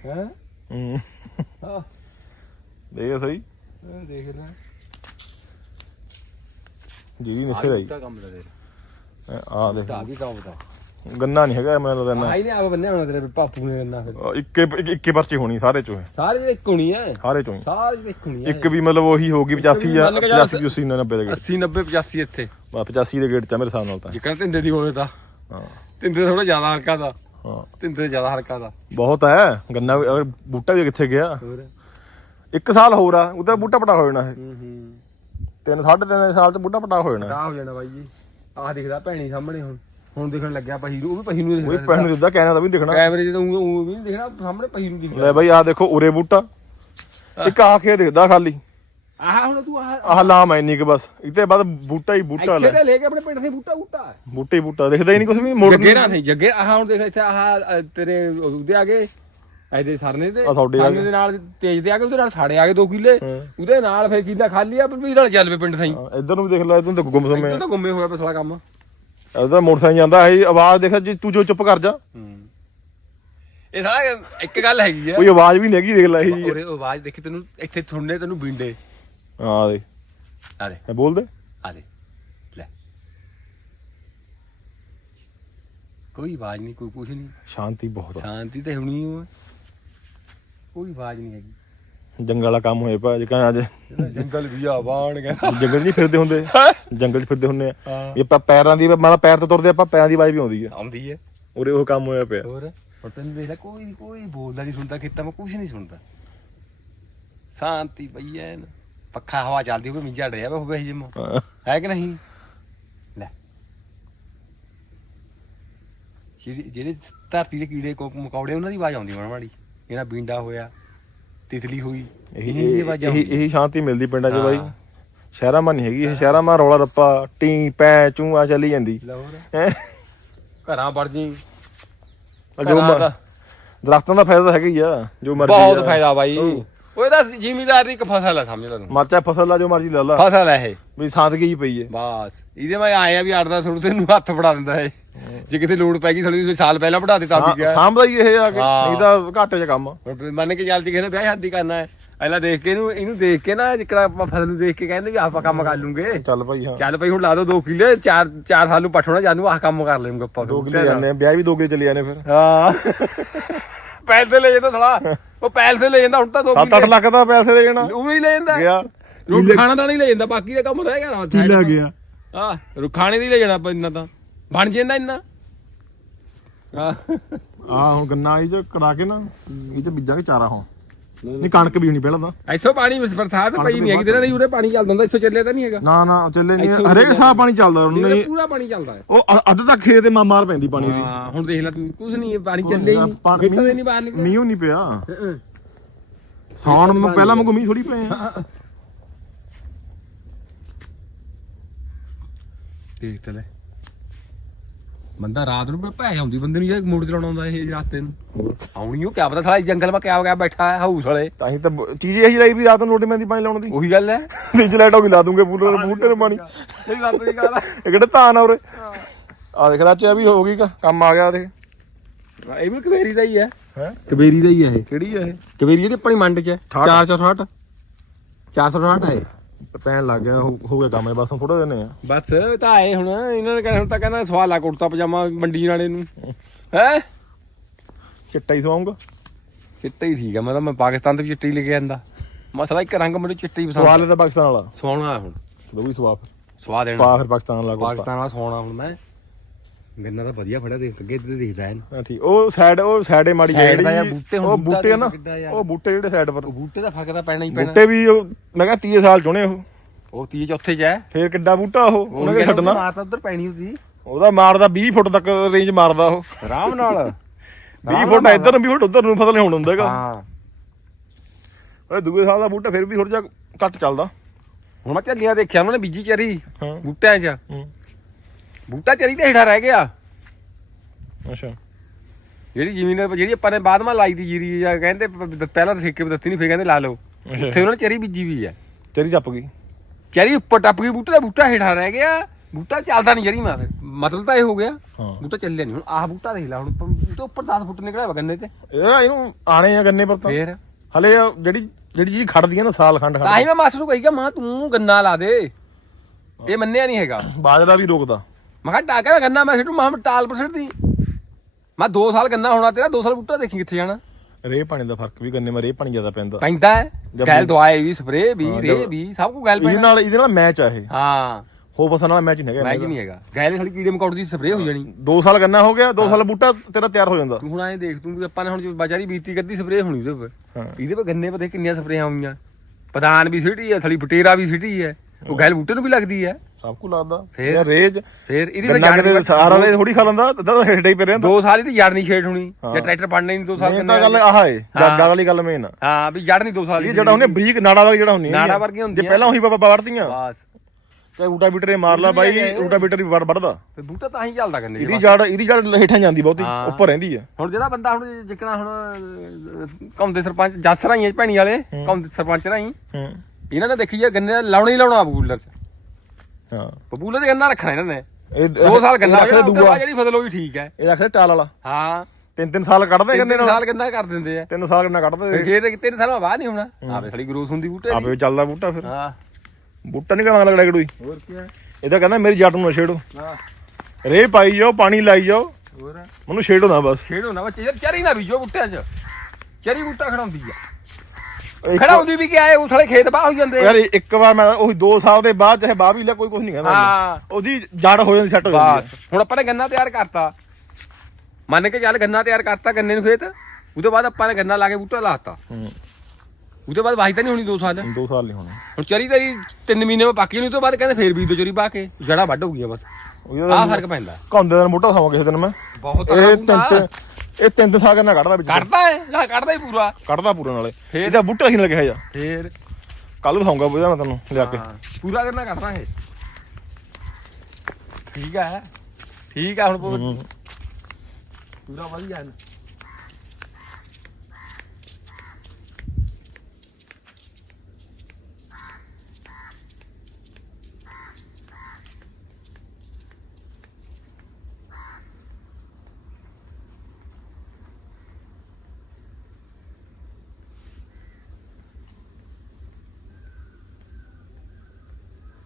ਹੈ? ਹੂੰ। ਦੇਖ ਸਹੀ। ਇਹ ਦੇਖ ਲੈ। ਜੀ ਨਿਸੇ ਰਹੀ। ਬੂਟਾ ਕੰਮ ਦਾ ਦੇ ਆ ਦੇਖ ਤਾਂ ਕੰਮ ਦਾ ਗੰਨਾ ਨਹੀਂ ਹੈਗਾ ਮੈਨੂੰ ਲੱਗਦਾ ਆਈ ਨੇ ਆਪ ਬੰਨਿਆ ਹੋਣਾ ਤੇਰੇ ਪਾਪੂ ਨੇ ਕਰਨਾ ਫਿਰ। ਇੰਨਾ ਇੱਕੇ ਇੱਕ- ਪਰਚੀ ਹੋਣੀ ਸਾਰੇ ਚੋਂ ਇਹ, ਸਾਰੇ ਜਿਹੜੇ ਇੱਕ ਹੋਣੀ ਹੈ ਸਾਰੇ ਚੋਂ ਹੀ। ਸਾਰੇ ਜਿਹੜੇ ਇੱਕ ਹੋਣੀ ਹੈ ਇੱਕ ਵੀ ਮਤਲਬ ਉਹੀ ਹੋਊਗੀ 85 ਜਾਂ ਮੰਨ ਕੇ ਚੱਲ 85 80 90 ਦੇ ਗੇੜ 80 90 85 ਇੱਥੇ। 85 ਦੇ ਗੇੜ ਚ ਆ ਮੇਰੇ ਹਿਸਾਬ ਨਾਲ ਤਾਂ। ਜਿੱਕਣ ਤਿੰਦੇ ਦੀ ਹੋਵੇ ਤਾਂ। ਹਾਂ। ਤਿੰਦੇ ਥੋੜਾ ਜ਼ਿਆਦਾ ਹਲਕਾ ਦਾ। ਹਾਂ। ਤਿੰਦੇ ਜ਼ਿਆਦਾ ਹਲਕਾ ਦਾ। ਬਹੁਤ ਹੈ ਗੰਨਾ ਵੀ- ਅਗਰ ਬੂਟਾ ਵੀ ਕਿੱਥੇ ਗਿਆ? ਹੋਰ? ਇੱਕ ਸਾਲ ਹੋਰ ਆ ਉਹਦਾ ਬੂਟਾ ਪਟਾ ਹੋ ਜਾਣਾ ਇਹ। ਹੂੰ ਹੂੰ। ਤਿੰਨ ਸਾਢੇ ਤਿੰਨ ਸਾਲ ਚ ਬੂਟਾ ਪਟਾ ਹੋ ਜਾਣਾ। ਕਾ ਹੋ ਜਾਣਾ ਬਾਈ ਜੀ। ਆਹ ਦਿਖਦਾ ਭੈਣੀ ਸਾਹਮਣੇ ਹੁਣ। ਹੁਣ ਦਿਖਣ ਲੱਗਿਆ ਪਹੀ ਨੂੰ ਉਹ ਵੀ ਪਹੀ ਨੂੰ ਉਹ ਦਿਖਦਾ। ਪੈਣ ਨੂੰ ਦਿੱਤਾ ਕਹਿਣਾ ਤਾਂ ਵੀ ਨੀ ਦਿਖਣਾ। ਕੈਮਰੇ 'ਚ ਤਾਂ ਉਹ ਵੀ ਨਹੀਂ ਦਿਖਣਾ ਸਾਹਮਣੇ ਪਹੀ ਨੂੰ ਦਿਖਦਾ। ਲੈ ਬਾਈ ਆ ਦੇਖੋ ਉਰੇ ਬੂਟਾ। ਇੱਕ ਆਖੇ ਦਿਖਦਾ ਖਾਲੀ। ਆਹ ਹੁਣ ਤੂੰ ਆਹ ਆਹ ਲਾਮ ਐ ਇੰਨੀ ਕੁ ਬਸ। ਇਤੇ ਬਾਅਦ ਬੂਟਾ ਹੀ ਬੂਟਾ ਇੱਥੇ ਲੈ। ਤੇ ਲੈ ਕੇ ਆਪਣੇ ਪਿੰਡ ਦੇ ਬੂਟਾ ਬੂਟਾ। ਬੂਟੇ ਹੀ ਬੂਟਾ। ਦਿਖਦਾ ਹੀ ਨਹੀਂ ਕੁਝ ਵੀ ਮੋੜ ਜੱਗੇ ਨਾ ਸਹੀ ਜੱਗੇ ਆਹ ਹੁਣ ਦੇਖ ਇੱਥੇ ਆਹ ਤੇਰੇ ਉਹਦੇ ਆ ਗਏ ਇਹਦੇ ਸਰਨੇ ਦੇ ਆ ਸਰਨੇ ਗਏ। ਦੇ ਨਾਲ ਤੇਜ ਦੇ ਆ ਕੇ ਉਹਦੇ ਨਾਲ ਸਾੜੇ ਆ ਗਏ 2 ਕਿੱਲੇ। ਉਹਦੇ ਨਾਲ ਫੇਰ ਕਿੱਲਾ ਖਾਲੀ ਆ ਵੀ ਨਾਲ ਚੱਲ ਪਏ ਪਿੰਡ ਸਾਈ। ਹਾਂ, ਇੱਧਰ ਨੂੰ ਵੀ ਦੇਖ ਲੈ ਇਧਰ ਤਾਂ ਗੁੰਮ ਸਮੇਂ। ਇੱਧਰ ਤਾਂ ਗੁੰਮੇ ਹੋਇਆ ਪਸਲਾ ਕੰਮ। ਇੱਧਰ ਮੋਟਰਸਾਈਕਲ ਜਾਂਦਾ ਇਹ ਆਵਾਜ਼ ਦੇਖ ਜੀ ਤੂੰ ਜੋ ਚੁੱਪ ਕਰ ਜਾ। ਇਹ ਸਾਰਾ ਇੱਕ ਗੱਲ ਹੈਗੀ ਆ। ਕੋਈ ਆਵਾਜ਼ ਵੀ ਨਹੀਂ ਹੈਗੀ ਦੇਖ ਲੈ ਇਹ ਜੀ ਆਵਾਜ਼ ਦੇਖੀ ਤੈਨੂੰ ਇੱਥੇ ਸੁਣਨੇ ਤੈਨੂੰ ਬਿੰਡੇ। ਹਾਂ ਦੇ। ਆ ਦੇ। ਇਹ ਬੋਲਦੇ? ਆ ਦੇ। ਲੈ। ਕੋਈ ਆਵਾਜ਼ ਨਹੀਂ ਕੋਈ ਕੁਝ ਨਹੀਂ। ਸ਼ਾਂਤੀ ਬਹੁਤ ਆ। ਸ਼ਾਂਤੀ ਤੇ ਹੁਣੀ ਓ ਕੋਈ ਆਵਾਜ਼ ਨਹੀਂ ਹੈਗੀ। ਜੰਗਲ ਵਾਲਾ ਕੰਮ ਹੋਏ ਪਾ ਅੱਜ। ਇਹਦਾ ਜੰਗਲ ਵੀ ਆ ਬਾਣ ਗਿਆ। ਜੰਗਲ ਨਹੀਂ ਫਿਰਦੇ ਹੁੰਦੇ? ਜੰਗਲ 'ਚ ਫਿਰਦੇ ਹੁੰਦੇ ਆ। ਹਾਂ। ਇਹ ਆਪਾਂ ਪੈਰਾਂ ਦੀ ਮਾਤਾ ਪੈਰ ਤੋਂ ਤੁਰਦੇ ਆਪਾਂ ਪੈਰਾਂ ਦੀ ਆਵਾਜ਼ ਵੀ ਆਉਂਦੀ ਆ। ਆਉਂਦੀ ਹੈ ਉਰੇ ਉਹ ਕੰਮ ਹੋਇਆ ਪਿਆ। ਹੋਰ? ਹੁਣ ਤੈਨੂੰ ਦੇਖ ਲੈ ਕੋਈ ਕੋਈ ਬੋਲਦਾ ਨਹੀਂ ਸੁਣਦਾ ਖੇਤਾਂ ਮੈਂ ਕੁਝ ਨਹੀਂ ਸੁਣਦਾ। ਸ਼ਾਂਤੀ ਪਈ ਐ ਨਾ ਪੱਖਾ ਹਵਾ ਚੱਲਦੀ ਹੋਵੇ ਮਿੰਜਾ ਡਿਆ ਵਾ ਹੋਵੇ ਜਿਮ। ਹਾਂ। ਕਿ ਨਹੀਂ? ਲੈ। ਜਿਹੜੇ ਜਿਹੜੇ ਧਰਤੀ ਦੇ ਕੀੜੇ ਕੋ ਮਕੌੜੇ ਉਹਨਾਂ ਦੀ ਆਵਾਜ਼ ਆਉਂਦੀ ਮਾੜੀ ਮਾੜੀ। ਇਹਨਾਂ ਬੀਂਡਾ ਹੋਇਆ ਤਿਤਲੀ ਹੋਈ ਇਹੀ ਸ਼ਾਂਤੀ ਮਿਲਦੀ ਪਿੰਡਾਂ 'ਚ ਬਾਈ। ਸ਼ਹਿਰਾਂ ਮਾ ਨਹੀਂ ਹੈਗੀ ਇਹ ਸ਼ਹਿਰਾਂ ਮਾ ਰੌਲਾ ਰੱਪਾ ਟੀ ਪੈ ਚੂਆ ਚੱਲੀ ਜਾਂਦੀ। ਘਰਾਂ ਵੜ ਜੀ। ਜੋ ਦਰਖਤਾਂ ਦਾ ਫਾਇਦਾ ਹੈਗਾ ਹੀ ਆ ਜੋ ਮਰਜ਼ੀ ਬਹੁਤ। ਫਾਇਦਾ ਬਾਈ। ਉਹ। ਇਹਦਾ ਜ਼ਿਮੀਦਾਰ ਦੀ ਇੱਕ ਫਸਲ ਹੈ ਸਮਝ ਲਾ ਤੂੰ। ਮਰਚਾ ਫਸਲ ਆ ਜੋ ਮਰਜ਼ੀ ਲਾ ਲਾ। ਫਸਲ ਹੈ ਇਹ। ਵੀ ਸਾਦਗੀ ਹੀ ਪਈ ਹੈ ਬਸ ਇਹਦੇ ਮੈਂ ਆਇਆ ਵੀ ਅੜਦਾ ਥੋੜੂ ਤੈਨੂੰ ਹੱਥ ਫੜਾ ਦਿੰਦਾ ਏ ਜੇ ਕਿਤੇ ਲੋੜ ਪੈ ਗਈ ਥੋੜੀ ਸਾਲ ਪਹਿਲਾਂ ਵਢਾ ਦਿੱਤਾ ਵੀ ਗਿਆ ਸਾਂਭਦਾ ਹੀ ਇਹ ਆ ਕੇ। ਨਹੀਂ ਤਾਂ ਘਾਟੇ 'ਚ ਕੰਮ ਆ। ਮੰਨ ਕੇ ਚੱਲਦੀ ਕਿਸੇ ਵਿਆਹ ਸ਼ਾਦੀ ਕਰਨਾ ਹੈ। ਪਹਿਲਾਂ ਦੇਖ ਕੇ ਇਹਨੂੰ ਇਹਨੂੰ ਦੇਖ ਕੇ ਨਾ ਜਿਕੜਾ ਆਪਾਂ ਫਸਲ ਨੂੰ ਦੇਖ ਕੇ ਕਹਿੰਦੇ ਵੀ ਆਪਾਂ ਕੰਮ ਕਰ ਲੂੰਗੇ। ਚੱਲ ਭਾਈ ਹਾਂ। ਚੱਲ ਭਾਈ ਹੁਣ ਲਾ ਦੋ 2 ਕਿੱਲੇ 4 4 ਸਾਲ ਨੂੰ ਪਠੋਣਾ ਜਾਨੂੰ ਆਹ ਕੰਮ ਕਰ ਲਵਾਂਗੇ ਆਪਾਂ। ਦੋ ਕਿਲੇ ਜਾਂਦੇ ਆ। ਵਿਆਹ ਵੀ ਦੋ ਕਿਲੇ ਚਲੇ ਜਾਂਦੇ ਫਿਰ। ਹਾਂ। ਪੈਸੇ ਲੈ ਜਾਂਦਾ ਥੋੜਾ ਉਹ ਪੈਸੇ ਲੈ ਜਾਂਦਾ ਹੁਣ ਤਾਂ 2 7-8 ਕਿੱਲੇ। ਲੱਖ ਦਾ ਪੈਸੇ ਦੇ ਜਾਣਾ। ਉਹ ਹੀ ਲੈ ਜਾਂਦਾ। ਗਿਆ। ਰੋਟੀ ਖਾਣਾ ਤਾਂ ਨਹੀਂ ਲੈ ਜਾਂਦਾ ਬਾਕੀ ਦਾ ਕੰਮ ਰਹਿ ਗਿਆ ਨਾ ਕਿਲਾ ਗਿਆ। ਹਾਂ ਰੁਖਾਣੇ ਦੀ ਲੈ ਜਾਣਾ ਆਪਾਂ ਇੰਨਾ ਤਾਂ। ਬਣ ਜਾਂਦਾ ਇੰਨਾ। ਹਾਂ ਆ ਹੁਣ ਗੰਨਾ ਇਹ ਚ ਕੜਾ ਕੇ ਨਾ ਇਹ ਚ ਬੀਜਾਂਗੇ ਚਾਰਾ ਹੁਣ। ਨਹੀਂ ਕਣਕ ਵੀ ਹੋਣੀ ਪਹਿਲਾਂ ਤਾਂ। ਐਸੋ ਪਾਣੀ ਬਰਸਾਤ ਪਈ ਨਹੀਂ ਹੈਗੀ ਤੇਰਾ ਨਹੀਂ ਉਰੇ ਪਾਣੀ ਚੱਲਦਾ ਹੁੰਦਾ ਇੱਥੋਂ ਚੱਲਿਆ ਤਾਂ ਨਹੀਂ ਹੈਗਾ। ਨਾ ਨਾ ਚੱਲੇ ਨਹੀਂ ਇੱਥੇ ਹਰੇਕ ਸਾਹ ਪਾਣੀ ਚੱਲਦਾ ਨਹੀਂ। ਪੂਰਾ ਪਾਣੀ ਚੱਲਦਾ ਹੈ। ਉਹ ਅੱਧ ਤੱਕ ਖੇਤ ਦੇ ਮਾ- ਮਾਰ ਪੈਂਦੀ ਪਾਣੀ ਦੀ। ਹਾਂ ਹੁਣ ਦੇਖ ਲੈ ਤੂੰ ਕੁਝ ਨਹੀਂ ਪਾਣੀ ਚੱਲੇ ਹੀ ਨਹੀਂ। ਖੇਤਾਂ ਦੇ ਨਹੀਂ ਬਾਹਰ ਨਿਕਲ ਮੀਂਹ ਨਹੀਂ ਪਿਆ। ਸੌਣ ਨੂੰ ਪਹਿਲਾਂ ਮੰਗੋ ਮੀਂਹ ਥੋੜੀ ਪਏ ਆ। ਦੇਖ ਤੇ ਲੈ। ਬੰਦਾ ਰਾਤ ਨੂੰ ਭੈ ਆਉਂਦੀ ਬੰਦੇ ਨੂੰ ਜੇ ਮੋੜ ਚਲਾਉਣਾ ਆਉਂਦਾ ਇਹ ਰਾਤੇ ਨੂੰ। ਆਉਣੀ ਉਹ ਕਿਆ ਪਤਾ ਸਾਲਾ ਜੰਗਲ ਮਾ ਕਿਆ ਕਿਆ ਬੈਠਾ ਹੈ ਹਾਊਸ ਵਾਲੇ। ਤਾਂ ਹੀ ਤਾਂ ਚੀਜ਼ ਇਹੀ ਰਹੀ ਵੀ ਰਾਤ ਨੂੰ ਰੋਟੀ ਮੈਂਦੀ ਪਾਣੀ ਲਾਉਣ ਦੀ। ਉਹੀ ਗੱਲ ਹੈ। ਨਿੱਜ ਲਾਈਟ ਹੋ ਗਈ ਲਾ ਦੂੰਗੇ ਪੂਰੇ ਬੂਟੇ ਨੂੰ ਪਾਣੀ। ਨਹੀਂ ਗੱਲ ਦੀ ਗੱਲ ਇਹ ਕਿਹੜੇ ਧਾਨ ਆ ਉਰੇ? ਆ ਦੇਖ ਰਾਚਿਆ ਵੀ ਹੋ ਗਈ ਕ- ਕੰਮ ਆ ਗਿਆ ਦੇਖ। ਇਹ ਵੀ ਕਵੇਰੀ ਦਾ ਹੀ ਹੈ। ਹੈ? ਕਵੇਰੀ ਦਾ ਹੀ ਹੈ ਇਹ। ਕਿਹੜੀ ਆ ਇਹ? ਕਵੇਰੀ ਜਿਹੜੀ ਆਪਣੀ ਮੰਡ ਚ ਹੈ ਠਾਠ। 460 460 ਹੈ ਪੈਣ ਲੱਗ ਗਿਆ ਹੋ ਹੋ ਗਿਆ ਕੰਮ ਇਹ ਬਸ ਥੋੜਾ ਦਿਨ ਆ। ਬਸ ਤਾਂ ਆਏ ਹੁਣ ਇਹਨਾਂ ਨੇ ਕਹਿੰਦਾ ਹੁਣ ਤਾਂ ਕਹਿੰਦਾ ਸਵਾਲ ਕੁੜਤਾ ਪਜਾਮਾ ਮੰਡੀ ਵਾਲੇ ਨੂੰ। ਹੈ? ਚਿੱਟਾ ਹੀ ਸਵਾਉਂਗਾ। ਚਿੱਟਾ ਹੀ ਠੀਕ ਆ ਮੈਂ ਤਾਂ ਮੈਂ ਪਾਕਿਸਤਾਨ ਤੋਂ ਵੀ ਚਿੱਟਾ ਲੈ ਕੇ ਆਂਦਾ। ਮਸਲਾ ਇੱਕ ਰੰਗ ਮੈਨੂੰ ਚਿੱਟਾ ਪਸੰਦ ਸਵਾਲ ਤਾਂ ਪਾਕਿਸਤਾਨ ਵਾਲਾ। ਸੋਹਣਾ ਹੁਣ। ਉਹ ਵੀ ਸਵਾ ਸਵਾਦ ਦੇਣਾ। ਪਾ ਫਿਰ ਪਾਕਿਸਤਾਨ ਵਾਲਾ ਕੁੜਤਾ। ਪਾਕਿਸਤਾਨ ਵਾਲਾ ਸੋਹਣਾ ਹੁਣ ਮੈਂ। ਗੰਨਾ ਤਾਂ ਵਧੀਆ ਫੜਿਆ ਦੇਖ ਅੱਗੇ ਤੇ ਦੇਖਦਾ ਹੈ ਹਾਂ ਠੀਕ। ਉਹ ਸਾਈਡ ਉਹ ਸਾਈਡੇ ਮਾੜੀ Side ਦਾ ਜਿਹੜੀ ਯਾਰ ਬੂਟੇ ਹੁਣ ਉਹ ਬੂਟਾ ਨਾ ਕਿੱਡਾ ਯਾਰ। ਉਹ ਬੂਟੇ ਜਿਹੜੇ ਸਾਈਡ ਪਰ। ਬੂਟੇ ਦਾ ਫ਼ਰਕ ਤਾਂ ਪੈਣਾ ਹੀ ਪੈਣਾ। ਬੂਟੇ ਵੀ ਉਹ ਮੈਂ ਕਿਹਾ 30 ਸਾਲ ਚੁਣੇ ਉਹ। ਉਹ 30 ਚੌਥੇ ਚ ਹੈ। ਫੇਰ ਕਿੱਡਾ ਬੂਟਾ ਉਹ ਉਹਨੇ ਕਿ ਛੱਡਣਾ। ਮਾਰ ਤਾਂ ਉਧਰ ਪੈਣੀ ਹੁੰਦੀ ਉਹਦਾ ਮਾਰਦਾ 20 ਫੁੱਟ ਤੱਕ ਰੇਂਜ ਮਾਰਦਾ ਉਹ। ਆਰਾਮ ਨਾਲ। 20 ਫੁੱਟ ਇੱਧਰ ਨੂੰ 20 ਫੁੱਟ ਉੱਧਰ ਨੂੰ ਫਸਲ ਹੋਣ ਹੁੰਦਾ ਹੈਗਾ ਹਾਂ। ਉਹ ਦੂਏ ਸਾਲ ਦਾ ਬੂਟਾ ਫਿਰ ਵੀ ਥੋੜਾ ਜਿਹਾ ਘੱਟ ਚੱਲਦਾ। ਹੁਣ ਮੈਂ ਝੱਲੀਆਂ ਦੇਖਿਆ ਉਹਨਾਂ ਨੇ ਬੀਜੀ ਚਰੀ ਹਾਂ। ਬੂਟਿਆਂ 'ਚ। ਹੂੰ। ਬੂਟਾ ਚਰੀ ਤੇ ਹੇਠਾਂ ਰਹਿ ਗਿਆ। ਅੱਛਾ। ਜਿਹੜੀ ਜ਼ਮੀਨ ਜਿਹੜੀ ਆਪਾਂ ਨੇ ਬਾਅਦ ਮਾ ਲਾਈ ਦੀ ਜੀਰੀ ਜਾਂ ਕਹਿੰਦੇ ਪ- ਪਹਿਲਾਂ ਤਾਂ ਠੇਕੇ ਦਿੱਤੀ ਨਹੀਂ ਫੇਰ ਕਹਿੰਦੇ ਲਾ ਲਓ। ਉੱਥੇ ਉਹਨਾਂ ਨੇ ਚਰੀ ਬੀਜੀ ਵੀ ਹੈ ਤੇਰੀ ਚੱਪ ਗਈ। ਚਰੀ ਉੱਪਰ ਟੱਪ ਗਈ ਬੂਟੇ ਦਾ ਬੂਟਾ ਹੇਠਾਂ ਰਹਿ ਗਿਆ। ਬੂਟਾ ਚੱਲਦਾ ਨਹੀਂ ਜਰੀ ਮਾ। ਫਿਰ ਮਤਲਬ ਤਾਂ ਇਹ ਹੋ ਗਿਆ। ਹਾਂ। ਬੂਟਾ ਚੱਲਿਆ ਨਹੀਂ ਹੁਣ ਆਹ ਬੂਟਾ ਦੇਖ ਲੈ ਹੁਣ ਪ- ਬੂਟੇ ਉੱਪਰ 10 ਫੁੱਟ ਨਿਕਲਿਆ ਵਾ ਗੰਨੇ ਤੇ। ਇਹ ਇਹਨੂੰ ਆਣੇ ਆ ਗੰਨੇ ਪਰ ਤਾਂ। ਫੇਰ? ਹਲੇ ਜਿਹੜੀ ਜਿਹੜੀ ਚੀਜ਼ ਖੜਦੀ ਆ ਨਾ ਸਾਲ ਖੰਡ ਤਾਂ ਹੀ ਮੈਂ ਮਾਸਟਰ ਨੂੰ ਕਹੀਗਾ ਮਾਂ ਤੂੰ ਗੰਨਾ ਲਾ ਦੇ। ਇਹ ਮੰਨਿਆ ਨਹੀਂ ਹੈਗਾ। ਬਾਜਰਾ ਵੀ ਰੋਕਦਾ। ਮੈਂ ਕਿਹਾ ਟਾਕਾ ਗੰਨਾ ਮੈਂ ਸਿੱਟੂ ਮਾਂ ਟਾਲ ਪਰ ਸਿੱਟਦੀ। ਮੈਂ 2 ਸਾਲ ਗੰਨਾ ਹੋਣਾ ਤੇਰਾ 2 ਸਾਲ ਬੂਟਾ ਦੇਖੀ ਕਿੱਥੇ ਜਾਣਾ। ਰੇਹ ਪਾਣੀ ਦਾ ਫ਼ਰਕ ਵੀ ਗੰਨੇ ਮਾ ਰੇਹ ਪਾਣੀ ਜ਼ਿਆਦਾ ਪੈਂਦਾ। ਪੈਂਦਾ ਗੈਲ ਦਵਾਈ ਵੀ ਸਪਰੇ ਵੀ ਹਾਂ, ਰੇ ਜਦ- ਵੀ ਸਭ ਕੁ ਗੈਲ ਇਹਦੇ ਪੈਣਾ ਨਾਲ ਇਹਦੇ ਨਾਲ ਮੈਚ ਆ ਇਹ। ਹਾਂ। ਹੋ ਫਸਲ ਨਾਲ ਮੈਚ ਨਹੀਂ ਹੈਗਾ ਮੈਂ ਨਹੀਂ ਹੈਗਾ। ਗੈਲ ਸਾਡੀ ਕੀੜੇ ਮਕੌੜ ਦੀ ਸਪਰੇ ਹੋ ਜਾਣੀ। 2 ਸਾਲ ਗੰਨਾ ਹੋ ਗਿਆ 2 ਸਾਲ ਬੂਟਾ ਤੇਰਾ ਤਿਆਰ ਹੋ ਜਾਂਦਾ। ਤੂੰ ਹੁਣ ਐਂ ਦੇਖ ਤੂੰ ਆਪਾਂ ਨੇ ਹੁਣ ਬਾਜ਼ਾਰੀ ਬੀਤੀ ਕੱਦੀ ਸਪਰੇ ਹੋਣੀ ਉਹਦੇ ਉੱਪਰ। ਇਹਦੇ ਪਰ ਗੰਨੇ ਪਤਾ ਕਿੰਨੀਆਂ ਸਪਰੇਆਂ ਹੋਈਆਂ। ਪਦਾਨ ਵੀ ਸਿੱਟੀ ਹੈ ਥਲੀ ਬਟੇਰਾ ਵੀ ਸਿੱਟੀ ਹੈ। ਉਹ ਗੈਲ ਬੂਟੇ ਨੂੰ ਵੀ ਲੱਗਦੀ ਹੈ। ਸਭ ਕੁ ਲੱਗਦਾ ਫੇਰ? ਰੇਜ। ਫੇਰ ਇਹਦੀ ਗੰਨਾ ਕਿਤੇ ਸਾਰਾ ਨੇ ਥੋੜੀ ਖਾ ਲੈਂਦਾ ਤਾਂ ਹੇਠ ਹੀ ਪੈ ਰਹਿੰਦਾ ਦੋ ਸਾਲ ਇਹਦੀ ਜੜ ਨਹੀਂ ਛੇੜ ਹੋਣੀ। ਜਾਂ ਟਰੈਕਟਰ ਪੜਨਾ ਹੀ ਨਹੀਂ ਦੋ ਸਾਲ ਮੇਨ ਤਾਂ ਗੱਲ। ਆਹ ਏ ਹਾਂ। ਜੱਗਾ ਵਾਲੀ ਗੱਲ ਮੇਨ। ਹਾਂ ਵੀ ਜੜ ਨਹੀਂ ਦੋ ਸਾਲ ਇਹ ਦੀ ਜਿਹੜਾ ਉਹਨੇ ਬਰੀਕ ਨਾੜਾ ਵਾਲੀ ਜਿਹੜਾ ਹੁੰਦੀ ਨਾੜਾਂ ਵਰਗੀਆਂ ਜੇ ਹੁੰਦੀਆਂ। ਪਹਿਲਾਂ ਉਹੀ ਬਾਬਾ ਵੜਦੀਆਂ ਬਸ। ਤੇ ਰੂਟਾ ਬੀਟਰ ਮਾਰ ਲਾ ਬਾਈ ਰੂਟਾ ਬੀਟਰ ਵੀ ਵੜ ਵੜਦਾ ਤੇ ਬੂਟਾ ਤਾਂ ਹੀ ਚੱਲਦਾ ਗੰਨੇ ਇਹਦੀ ਜੜ ਇਹਦੀ ਜੜ ਹੇਠਾਂ ਜਾਂਦੀ ਬਹੁਤੀ ਹਾਂ। ਉੱਪਰ ਰਹਿੰਦੀ ਆ। ਹੁਣ ਜਿਹੜਾ ਬੰਦਾ ਹੁਣ ਜਿੱਕਣਾ ਹੁਣ ਕੌਂਦੇ ਸਰਪੰਚ ਜੱਸ ਰਾਈ ਭੈਣੀ ਵਾਲੇ ਕੌਂਦੇ ਸਰਪੰਚ ਰਾਈ ਹੂੰ। ਇਹਨਾਂ ਨੇ ਦੇਖੀ ਜਾ ਗੰਨੇ ਦਾ ਲਾਉਣਾ ਹੀ ਲਾਉਣਾ ਬਬੂਲਰ ਚ। ਹਾਂ। ਬਬੂਲਰ ਚ ਗੰਨਾ ਰੱਖਣਾ ਇਹਨਾਂ ਨੇ। ਇਹ ਦੋ ਸਾਲ ਗੰਨਾ ਰੱਖਦੇ ਤੋਂ ਦੂਆ। ਜਿਹੜੀ ਫਸਲ ਹੋਈ ਠੀਕ ਹੈ। ਇਹ ਰੱਖਦੇ ਟਾਲ ਵਾਲਾ। ਹਾਂ। ਤਿੰਨ ਤਿੰਨ ਸਾਲ ਕੱਢਦੇ ਗੰਨੇ ਨਾਲ। ਸਾਲ ਗੰਨਾ ਕਰ ਦਿੰਦੇ ਆ। ਤਿੰਨ ਸਾਲ ਗੰਨਾ ਕੱਢਦੇ ਫਿਰ ਖੇਤ ਤਿੰਨ ਸਾਲਾਂ ਬਾਅਦ ਨਹੀਂ ਹੋਣਾ। ਆਪੇ ਸਾਡੀ ਗਰੋਥ ਹੁੰਦੀ ਬੂਟੇ ਦੀ। ਆਪੇ ਚੱਲਦਾ ਬੂਟਾ ਫਿਰ। ਹਾਂ। ਬੂਟਾ ਨਹੀਂ ਕਰਾਂਗਾ ਲੱਗੜਾ ਗੜੂਈ ਹੋਰ ਕੀ ਹੈ? ਇਹ ਤਾਂ ਕਹਿੰਦਾ ਮੇਰੀ ਜੱਟ ਨੂੰ ਛੇੜੋ। ਹਾਂ। ਰੇ ਪਾਈ ਜਾਓ ਪਾਣੀ ਲਾਈ ਜਾਓ। ਹੋਰ? ਮੈਨੂੰ ਛੇੜੋ ਨਾ ਬਸ। ਖੇਡੋ ਨਾ ਬੱਚੇ ਯਾਰ ਚਰੀ ਨਾ ਬੀਜੋ ਬੂਟਿਆਂ 'ਚ। ਚਰੀ ਬੂਟਾ ਖੜਾਉਂਦੀ ਆ। ਇੱਕ- ਖੜਾਉਂਦੀ ਵੀ ਕਿ ਆਏ ਉਥਲੇ ਖੇਤ ਬਾਹ ਹੋ ਜਾਂਦੇ ਆ। ਯਾਰ ਇੱਕ ਵਾਰ ਮੈਂ ਉਹੀ 2 ਸਾਲ ਦੇ ਬਾਅਦ ਚਾਹੇ ਬਾਹ ਵੀ ਲਿਆ ਕੋਈ ਕੁਝ ਨਹੀਂ ਕਹਿੰਦਾ ਹਾਂ। ਉਹਦੀ ਜੜ ਹੋ ਜਾਂਦੀ ਸੈੱਟ ਹੋ ਜਾਂਦੀ ਬਸ। ਹੁਣ ਆਪਾਂ ਨੇ ਗੰਨਾ ਤਿਆਰ ਕਰਤਾ। ਮੰਨ ਕੇ ਚੱਲ ਗੰਨਾ ਤਿਆਰ ਕਰਤਾ ਗੰਨੇ ਨੂੰ ਖੇਤ। ਉਹਦੇ ਬਾਅਦ ਆਪਾਂ ਨੇ ਗੰਨਾ ਲਾ ਕੇ ਬੂਟਾ ਲਾਤਾ। ਹੂੰ। ਉਹਦੇ ਬਾਅਦ ਵਾਹੀ ਤਾਂ ਨਹੀਂ ਹੋਣੀ 2 ਸਾਲ। 2 ਸਾਲ ਨਹੀਂ ਹੋਣੇ। ਹੁਣ ਚਰੀ ਤੇਰੀ 3 ਮਹੀਨੇ ਵਿੱਚ ਪੱਕੀ ਨਹੀਂ ਤੋਂ ਬਾਅਦ ਕਹਿੰਦੇ ਫੇਰ ਬੀਜ ਦੋ ਚਰੀ ਪਾ ਕੇ ਜੜਾ ਵੱਢ ਹੋ ਗਈਆਂ ਬਸ। ਆਹ ਫ਼ਰਕ ਪੈਂਦਾ। ਘੌਂਦੇ ਦਾ ਮੋਟਾ ਸੌਂ ਕਿਸੇ ਦਿਨ ਮੈਂ। ਬਹੁਤ ਇਹ ਤਿੰਨ ਇਹ ਤਿੰਨ ਸਾਲ ਕਰਨਾ ਕੱਢਦਾ ਵਿੱਚ ਕੱਢਦਾ ਹੈ ਜਾਂ ਕੱਢਦਾ ਹੀ ਪੂਰਾ। ਕੱਢਦਾ ਪੂਰਾ ਨਾਲੇ। ਫੇਰ? ਇਹਦਾ ਬੂਟਾ ਸੀ ਨਾ ਕਿਹਾ ਜਾ ਫੇਰ? ਕੱਲ ਵਿਖਾਉਂਗਾ ਬੁਝਾ ਮੈਂ ਤੈਨੂੰ ਲਿਆ ਕੇ। ਹਾਂ, ਪੂਰਾ ਕਰਨਾ ਕਰਦਾ ਇਹ। ਠੀਕ ਹੈ ਠੀਕ ਆ ਹੁਣ ਪੂਰਾ ਹੂੰ। ਵਧੀਆ ਹੈ